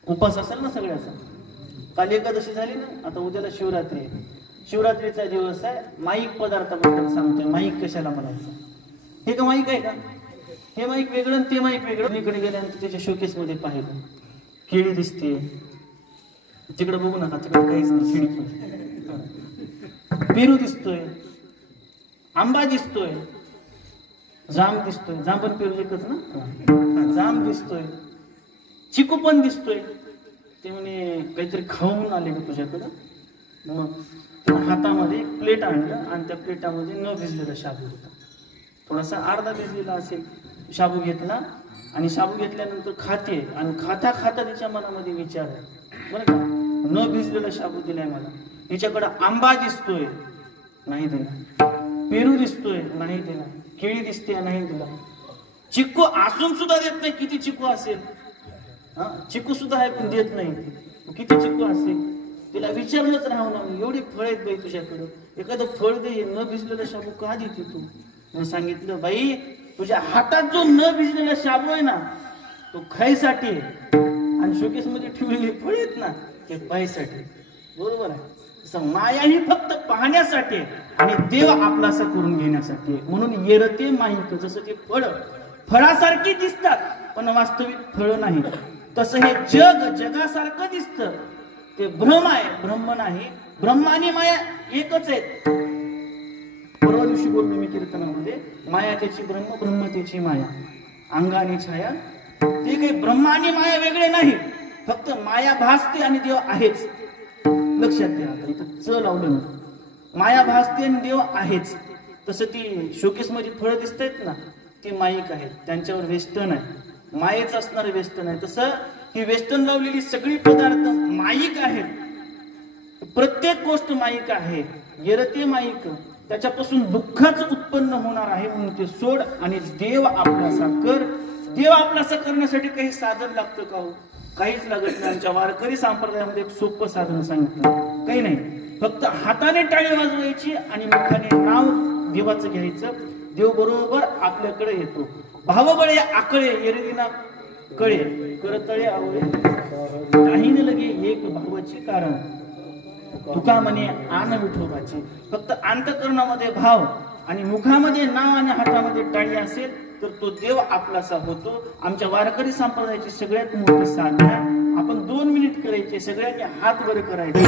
उपास असेल ना सगळ्याचा. काल एकादशी झाली ना, आता उद्याला शिवरात्री आहे. शिवरात्रीचा दिवस आहे. माईक पदार्थाबद्दल सांगतोय. माईक कशाला म्हणायचं? हे का माईक आहे का? हे माईक वेगळं ते माईक वेगळं. इकडे गेल्यानंतर त्याच्या शोकेस मध्ये पाहिलं, केळी दिसते. तिकडे बघू नका, तिकडे काहीच नाही, खिडकी. पेरू दिसतोय, आंबा दिसतोय, जाम दिसतोय. जाम पण पेरू एकच ना. जाम दिसतोय, चिकू पण दिसतोय. ते म्हणे काहीतरी खाऊन आले का तुझ्याकडं? मग हातामध्ये एक प्लेट आणलं आणि त्या प्लेटामध्ये न भिजलेला शाबू होता. थोडासा अर्धा भिजलेला असेल. शाबू घेतला आणि शाबू घेतल्यानंतर खाते आणि खाता खाता तिच्या मनामध्ये विचार आहे, बरं का, न भिजलेला शाबू दिलाय मला. तिच्याकडं आंबा दिसतोय, नाही दिला. पेरू दिसतोय, नाही दिला. केळी दिसते, नाही दिला. चिक्कू असून सुद्धा देत नाही. किती चिक्कू असेल? हा, चिक्कू सुद्धा आहे पण देत नाही. किती चिक्कू असेल? तिला विचारलंच राहू ना, एवढी फळ आहेत बाई तुझ्याकडं, एखादं फळ दे. न भिजलेला शाबू का देते तू? मग सांगितलं, बाई तुझ्या हातात जो न भिजलेला शाबू आहे ना, तो खायसाठी आहे. आणि शोकेस मध्ये ठेवलेली फळ आहेत ना, ते पायसाठी. बरोबर आहे. तसं माया ही फक्त पाहण्यासाठी आणि देव आपलासा करून घेण्यासाठी. म्हणून येरते माईक. जसं ते फळासारखी दिसतात पण वास्तविक फळ नाही, तसं हे जगासारखं दिसतं. ते भ्रम आहे, ब्रह्म नाही. ब्रह्म आणि माया एकच आहेत. परवा दिवशी बोललो मी कीर्तनामध्ये, माया त्याची ब्रह्म, ब्रह्म त्याची माया. अंग आणि छाया ते काही ब्रह्म आणि माया वेगळे नाही. फक्त माया भासते आणि देव आहेच. लक्षात घ्या. इथं च लावलं ना. माया भासते आणि देव आहेच. तसं ती शोकेस मध्ये फळं दिसत आहेत ना, ती माईक आहेत. त्यांच्यावर वेस्टर्न आहे. मायेच असणारे वेस्टर्न आहे. तसं ही वेस्टर्न लावलेली सगळी पदार्थ माईक आहेत. प्रत्येक गोष्ट माईक आहे. येरते माईक. त्याच्यापासून दुःखच उत्पन्न होणार आहे. म्हणून ते सोड आणि देव आपलासा कर. देव आपलासा करण्यासाठी काही साधन लागतं का हो? काहीच लागत नाही. आमच्या वारकरी संप्रदायामध्ये एक सोपं साधन सांगितलं. काही नाही, फक्त हाताने टाळी वाजवायची आणि मुखाने नाव देवाचं घ्यायचं. देव बरोबर आपल्याकडे येतो. भावबळे आकळे येरविना कळे, करतळे आवळे काही न लगे एक भावाची कारण. तुका म्हणे आन विठोबाची. फक्त अंतकरणामध्ये भाव आणि मुखामध्ये नाव आणि हातामध्ये टाळी असेल तर तो देव आपलासा होतो. आमच्या वारकरी संप्रदायाची सगळ्यात मोठी साधना आहे. आपण 2 मिनिट करायचे, सगळ्यांनी हात वर करायचे.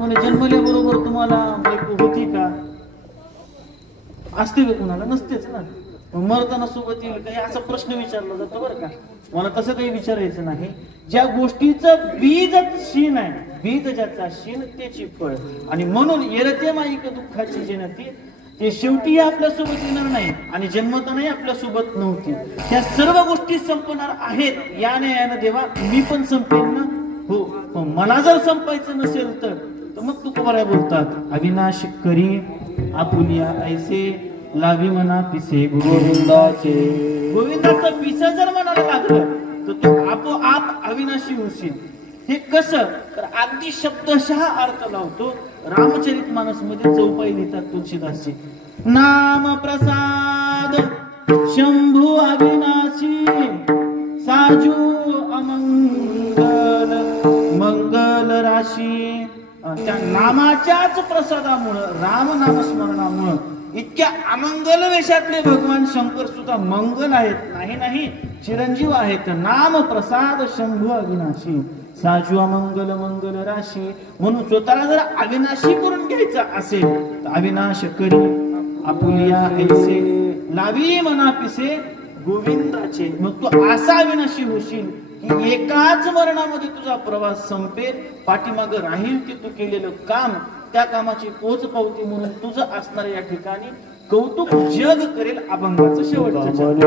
म्हणजे जन्मल्याबरोबर तुम्हाला बायको होती का? असते का? कुणाला नसतेच ना. मरताना सोबत येईल काही असा प्रश्न विचारला जातो बरं का. मला तसं काही विचारायचं नाही. ज्या गोष्टीचं बीज शीन आहे, बीज ज्याचा शीन त्याची फळ. आणि म्हणून येरते माईक दुःखाची जनती, ते शेवटी आपल्यासोबत येणार नाही आणि जन्मतानाही आपल्यासोबत नव्हती. त्या सर्व गोष्टी संपणार आहेत. या न्यायानं देवा मी पण संपेन ना. हो, मला जर संपायचं नसेल तर मग तुकोबाराय बोलतात, अविनाश करी आपुलिया ऐसे लावी मना पिसे गोविंदाचे. गोविंदाचं पिसं जर मनाला लागलं तर तू आपोआप अविनाशी होशील. हे कसं? तर अगदी शब्दशः अर्थ लावतो. रामचरित मानस मध्ये चौपाई लिहितात तुलसीदासची. नाम प्रसाद शंभू अविनाशी, साजू अमंगल मंगल राशी. त्या नामाच्याच प्रसादामुळं, राम नामस्मरणामुळं इतक्या अमंगल वेशातले भगवान शंकर सुद्धा मंगल आहेत. नाही चिरंजीव आहेत. नाम प्रसाद शंभू अविनाशी, साजू अमंगल मंगल राशी. म्हणून स्वतःला जर अविनाशी करून घ्यायचं असेल तर अविनाश करी आपुलिया ऐसे लावी मना पिसे गोविंदाचे. मग तू असा अविनाशी होशील की एकाच मरणामध्ये तुझा प्रवास संपेल. पाठीमाग राहील ते तू केलेलं काम, त्या कामाची पोच पावती म्हणून तुझं असणार या ठिकाणी कौतुक जग करेल. अभंगाचं शेवटचं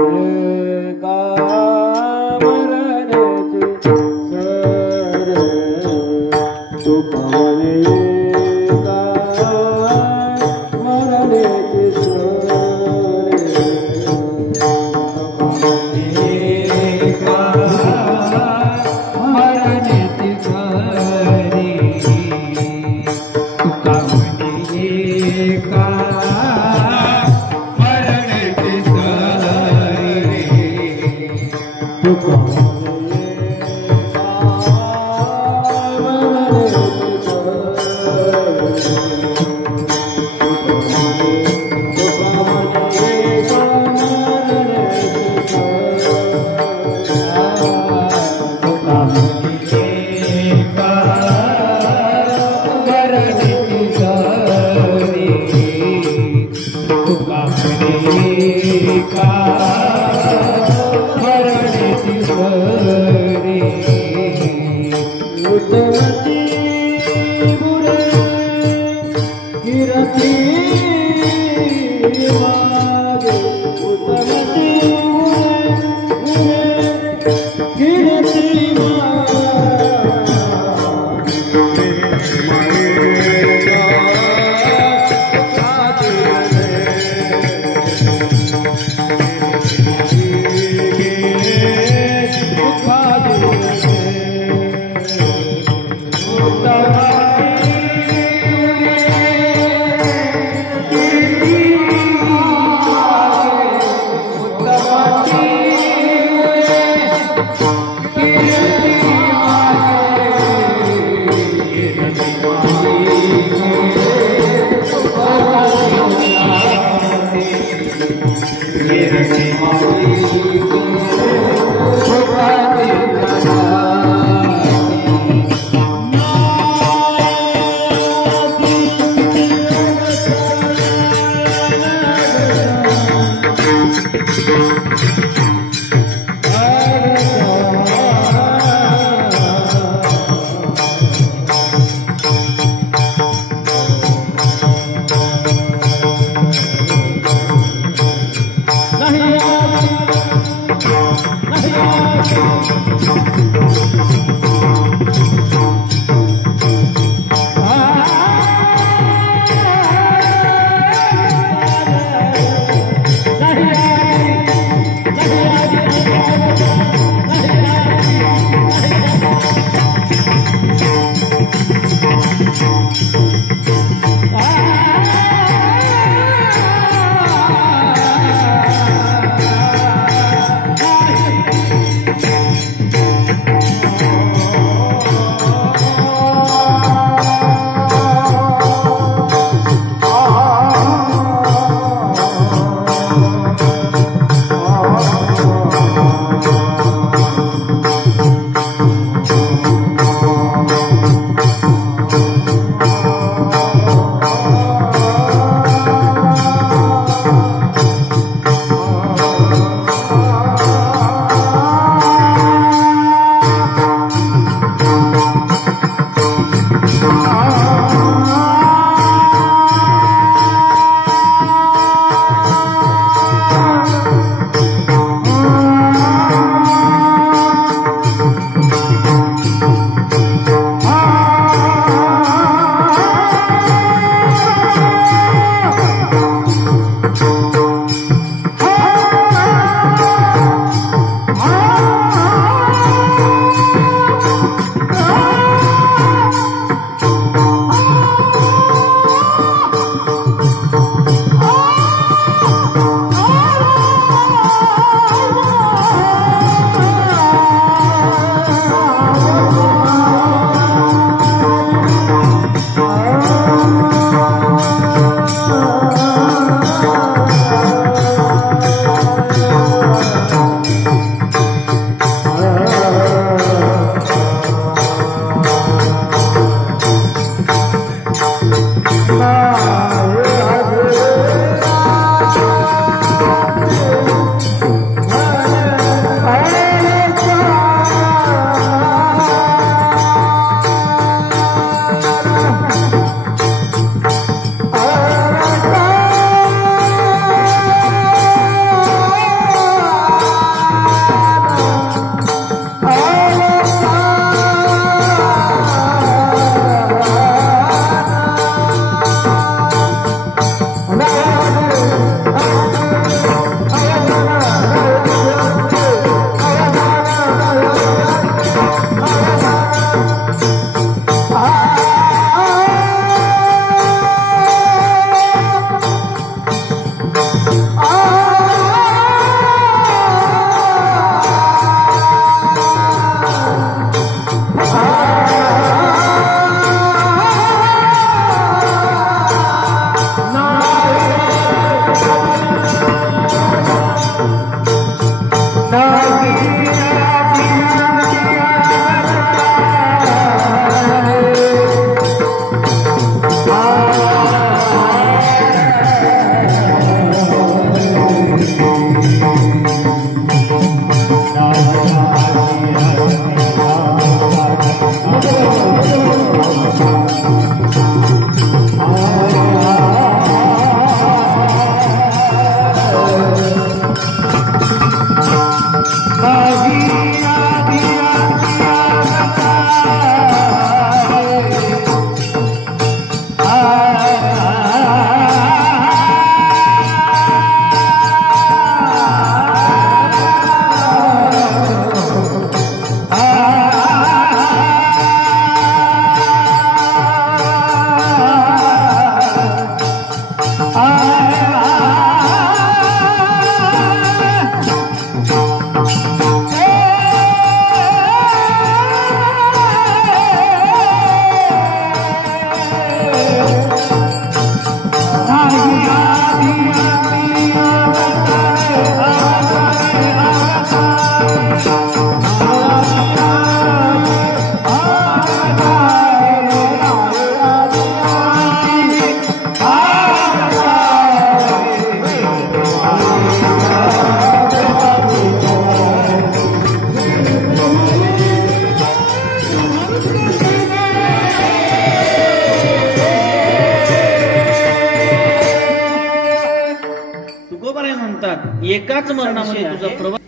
एकाच मरणामध्ये तुझा प्रवास.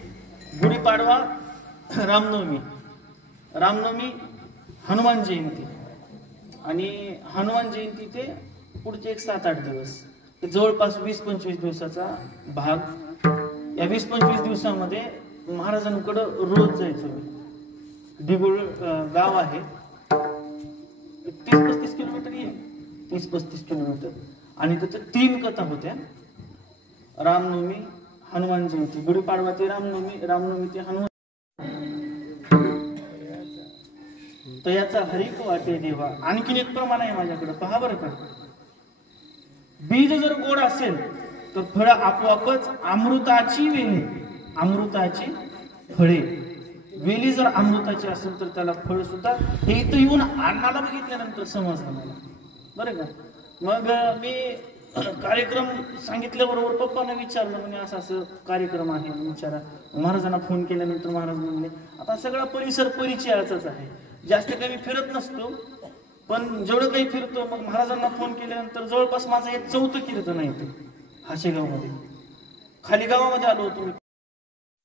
गुढीपाडवा, रामनवमी, रामनवमी हनुमान जयंती आणि हनुमान जयंती ते पुढचे एक 7-8 दिवस, जवळपास 20-25 दिवसाचा भाग. या 20-25 दिवसामध्ये महाराजांकडे रोज जायचो. दिगुळ गाव आहे, 30-35 किलोमीटर आहे, 30-35 किलोमीटर. आणि तिथे 3 कथा होत्या. रामनवमी, हनुमान जयंती, गुढीपाडवा ते रामनवमी, रामनवमी ते हनुमान. तर याचा हरिक वाटे देवा. आणखीन एक प्रमाण आहे माझ्याकडे, पहा बरं का. बीज जर गोड असेल तर फळ आपोआपच अमृताची वेली, अमृताची फळे. वेली जर अमृताची असेल तर त्याला फळ सुद्धा. हे इथं येऊन अन्नाला बघितल्यानंतर समजलं मला, बरं का. मग मी कार्यक्रम सांगितल्याबरोबर पप्पांना विचारलं, म्हणजे असं असं कार्यक्रम आहे विचारा. महाराजांना फोन केल्यानंतर महाराज म्हणले आता सगळा परिसर परिचयाचाच आहे, जास्त काही मी फिरत नसतो, पण जेवढं काही फिरतो. मग महाराजांना फोन केल्यानंतर जवळपास माझं हे 4थं कीर्तन आहे ते हाशेगाव मध्ये. खाली गावामध्ये आलो होतो.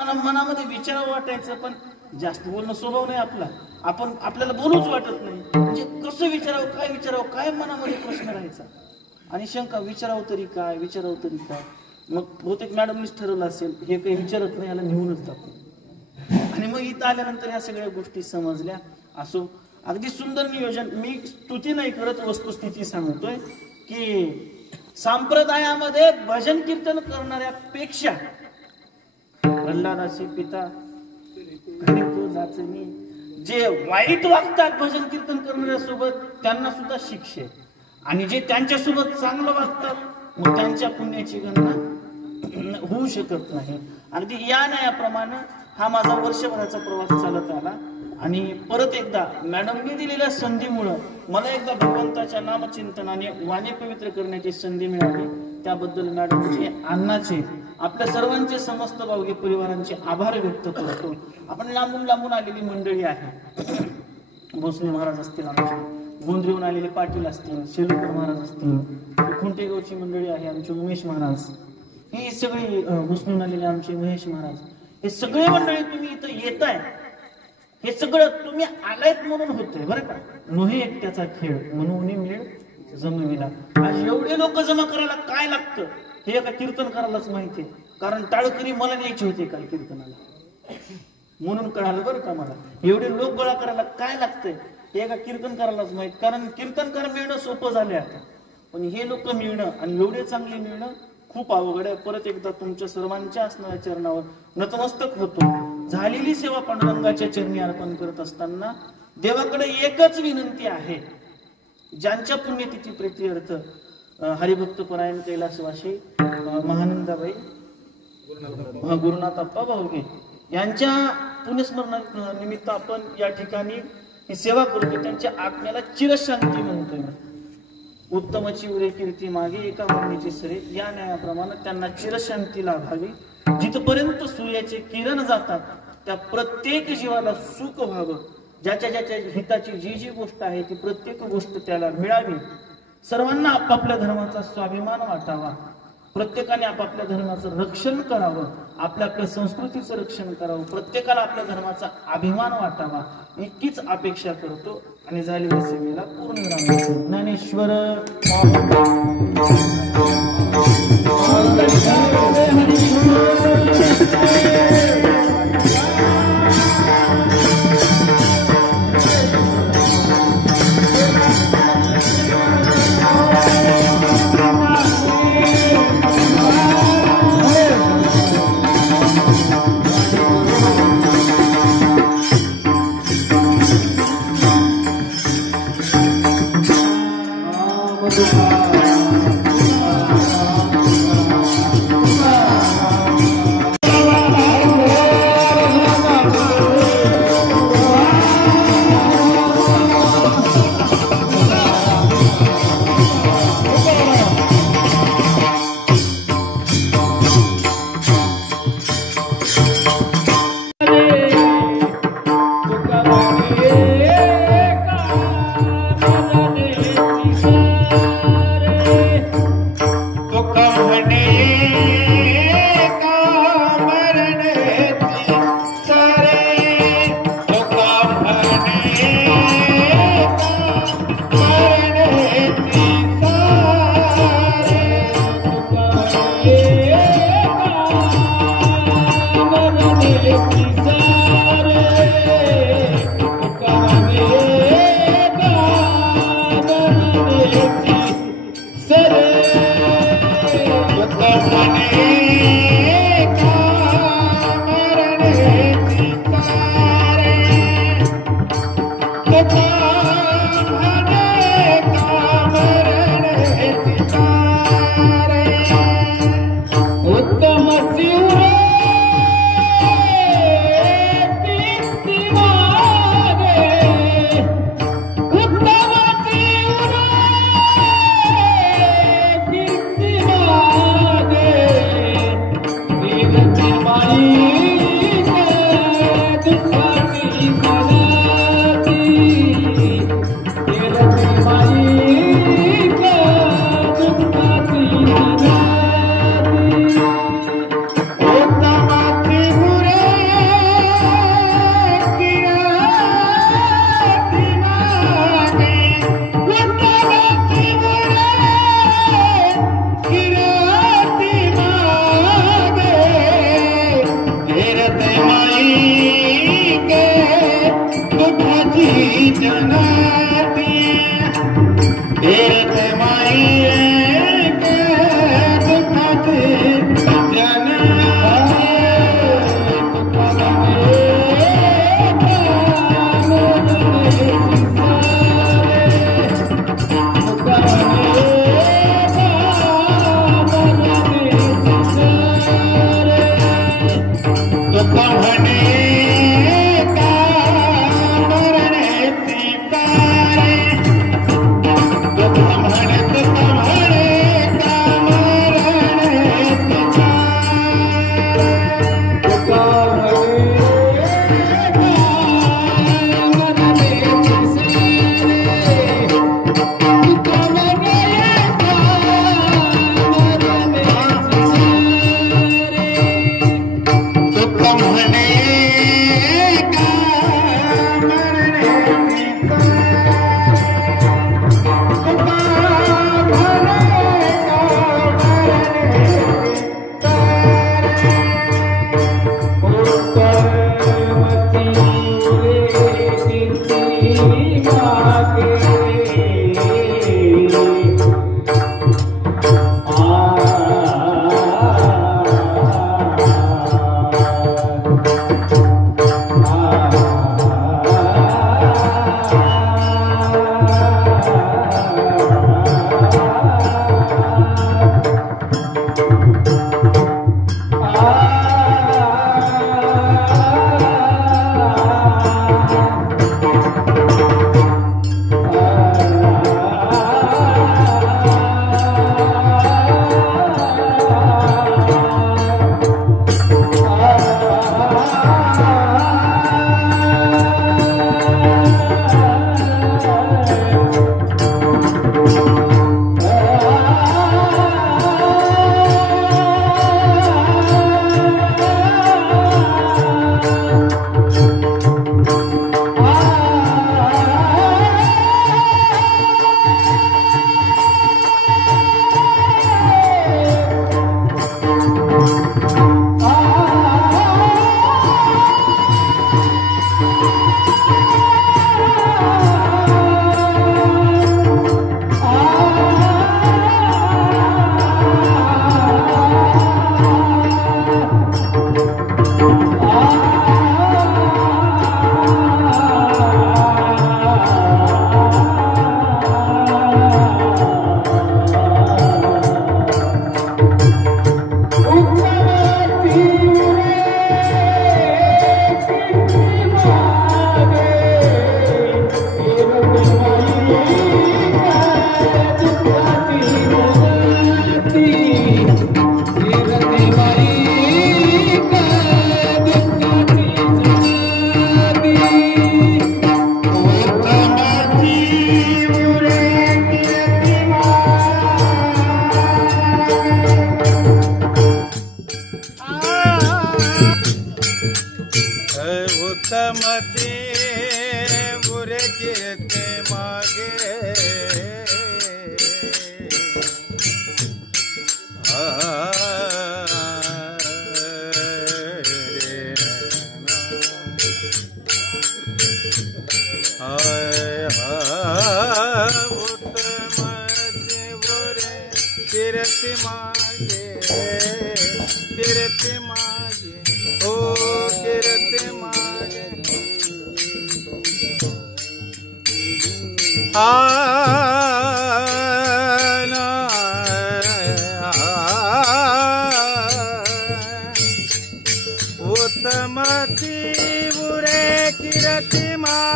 मनामध्ये विचारावं वाटायचं, पण जास्त बोलणं स्वभाव नाही आपला, आपण आपल्याला बोलूच वाटत नाही. म्हणजे कसं विचारावं, काय विचारावं, काय मनामध्ये प्रश्न राहायचा आणि शंका, विचारावं तरी काय, विचारावं तरी काय. मग बहुतेक मॅडमनीच ठरवलं असेल हे काही विचारत नाही, याला नेऊनच टाकू. आणि मग इथं आल्यानंतर या सगळ्या गोष्टी समजल्या. असो, अगदी सुंदर नियोजन. मी स्तुती नाही करत, वस्तुस्थिती सांगतोय की संप्रदायामध्ये भजन कीर्तन करणाऱ्यापेक्षा प्रल्हादाचे पिता जाचणी जे वाईट वागतात भजन कीर्तन करणाऱ्यासोबत त्यांना सुद्धा शिक्षे, आणि जे त्यांच्यासोबत चांगलं वागतात मग त्यांच्या पुण्याची गणना होऊ शकत नाही. अगदी या न्यायाप्रमाणे हा माझा वर्षभराचा प्रवास चालत आला. आणि परत एकदा मॅडमने दिलेल्या संधीमुळं मला एकदा भगवंताच्या नामचिंतनाने वाणी पवित्र करण्याची संधी मिळाली. त्याबद्दल मॅडमचे, अण्णाचे, आपल्या सर्वांचे, समस्त भावगे परिवारांचे आभार व्यक्त करतो. आपण लांबून लांबून आलेली मंडळी आहे. भोसले महाराज असतील, आमचे गोंधळीहून आलेले पाटील असतील, शेलूकर महाराज असतील, खुंटेगावची मंडळी आहे, आमचे उमेश महाराज, ही सगळी भोसलेहून आलेले आमचे महेश महाराज, हे सगळे मंडळी तुम्ही इथं येताय. हे सगळं तुम्ही आलायत म्हणून होतंय, बरं का. नोहे एकट्याचा खेळ म्हणून मेळ जमविला. आज एवढे लोक जमा करायला काय लागतं हे एका कीर्तनकारालाच माहितीये, कारण टाळकरी मला न्यायचे होते काल कीर्तनाला, म्हणून कळालं बरं का मला. एवढे लोक गोळा करायला काय लागतंय हे एका कीर्तनकारालाच माहित, कारण कीर्तनकार मिळणं सोपं झालंय आता, पण हे लोक मिळणं आणि एवढे चांगले मिळणं खूप अवघड आहे. परत एकदा तुमच्या सर्वांच्या असणाऱ्या चरणावर नतमस्तक होतो. झालेली सेवा पांडुरंगाच्या चरणी अर्पण करत असताना देवाकडे एकच विनंती आहे, ज्यांच्या पुण्यतिथी प्रीत्यर्थ हरिभक्त परायण कैलासवासी महानंदाबाई गुरुनाथ अप्पा भाऊगे यांच्या पुण्यस्मरणा निमित्त आपण या ठिकाणी ही सेवा करतो. त्यांच्या आत्म्याला चिरशांती म्हणतोय. उत्तमची उरे कीर्ती मागे एका मागणीची सरे, या न्यायाप्रमाणे त्यांना चिरशांती लाभावी. जिथपर्यंत सूर्याचे किरण जातात त्या प्रत्येक जीवाला सुख व्हावं. ज्याच्या ज्याच्या हिताची जी जी गोष्ट आहे ती प्रत्येक गोष्ट त्याला मिळावी. सर्वांना आपापल्या धर्माचा स्वाभिमान वाटावा. प्रत्येकाने आपापल्या धर्माचं रक्षण करावं, आपल्या आपल्या संस्कृतीचं रक्षण करावं. प्रत्येकाला आपल्या धर्माचा अभिमान वाटावा, इतकीच अपेक्षा करतो. आणि झालेल्या सेवेला पूर्ण विराम. ज्ञानेश्वर कीर्ती माझे कीर्ती माझे हो कीर्ती माझे उत्तमती बुरे कीर्ती मागे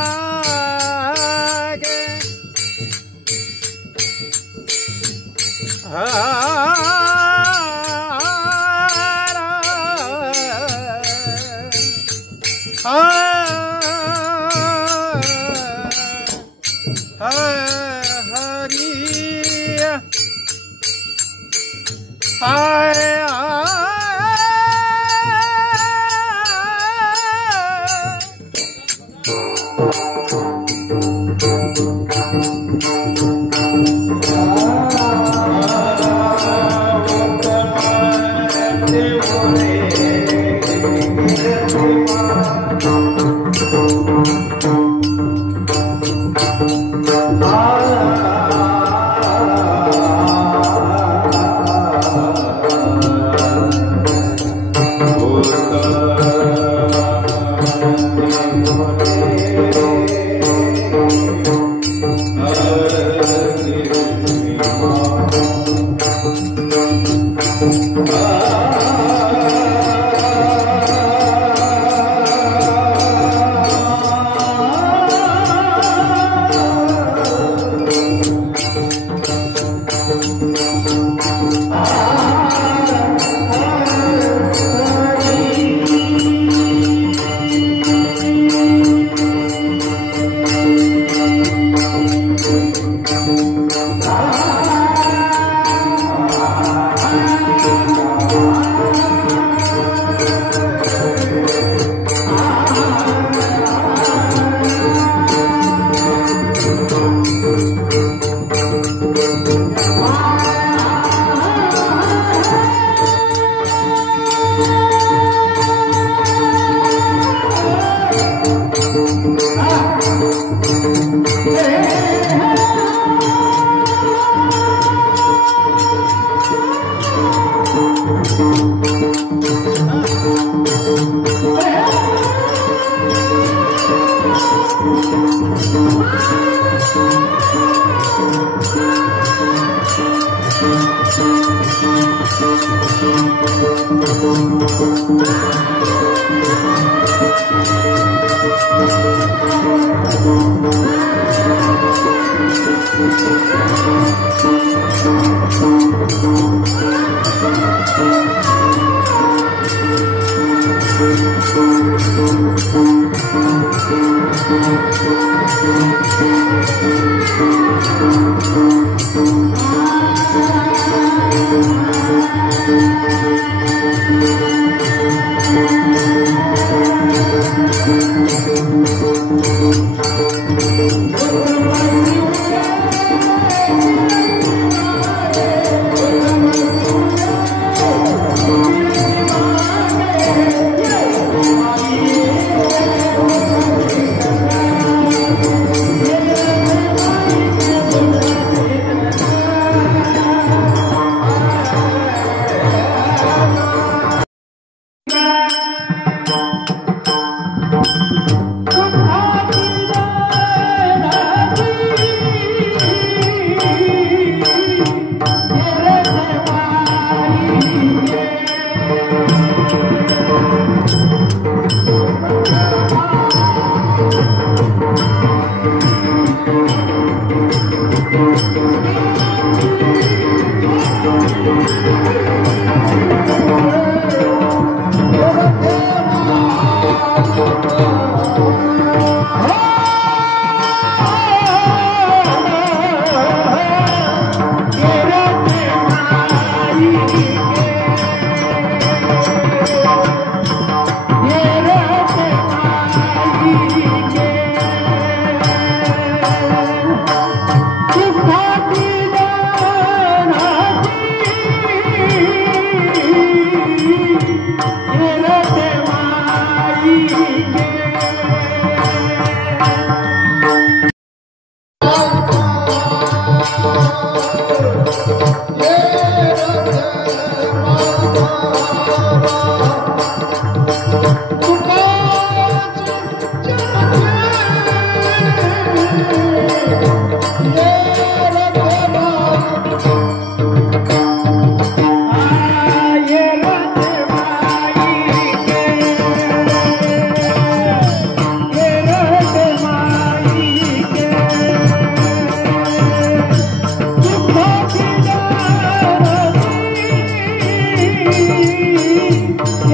Yeah.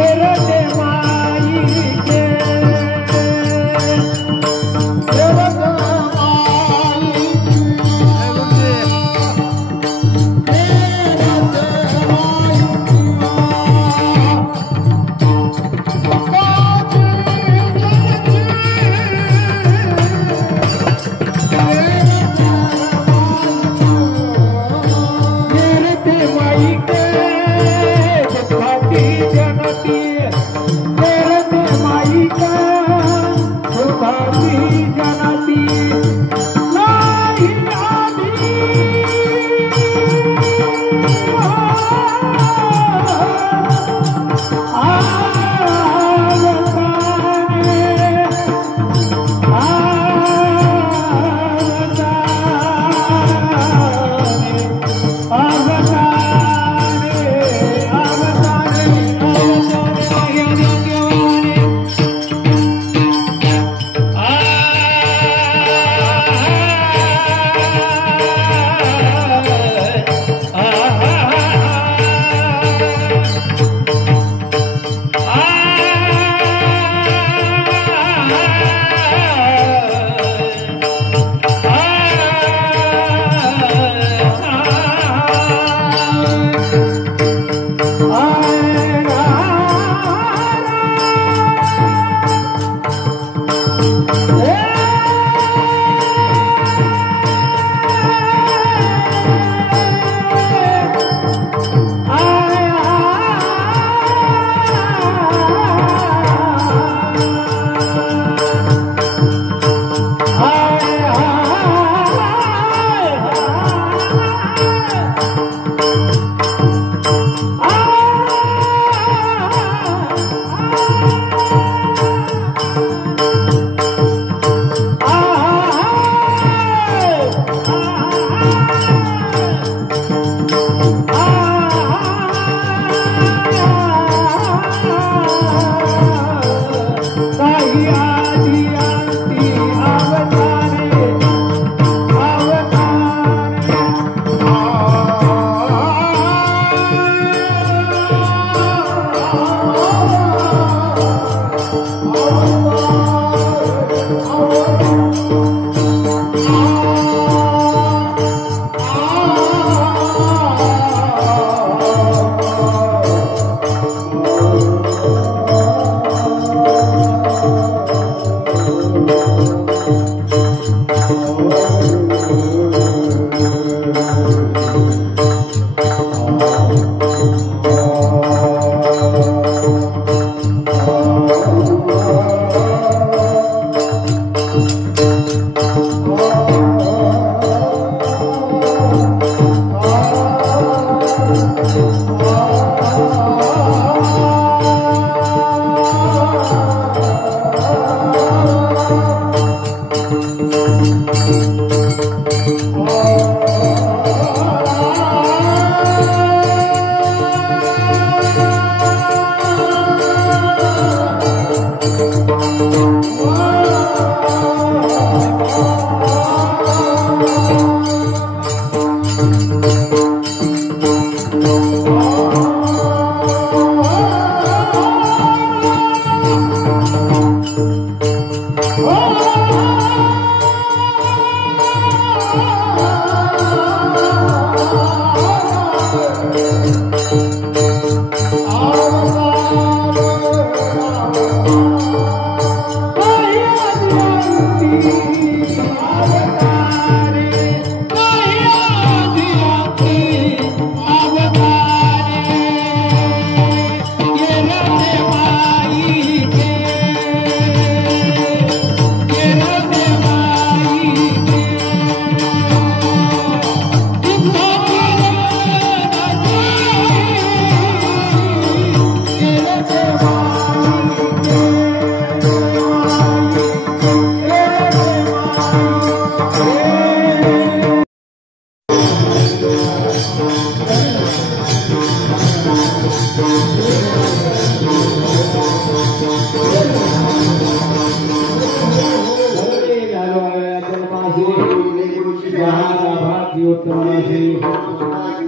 उत्तम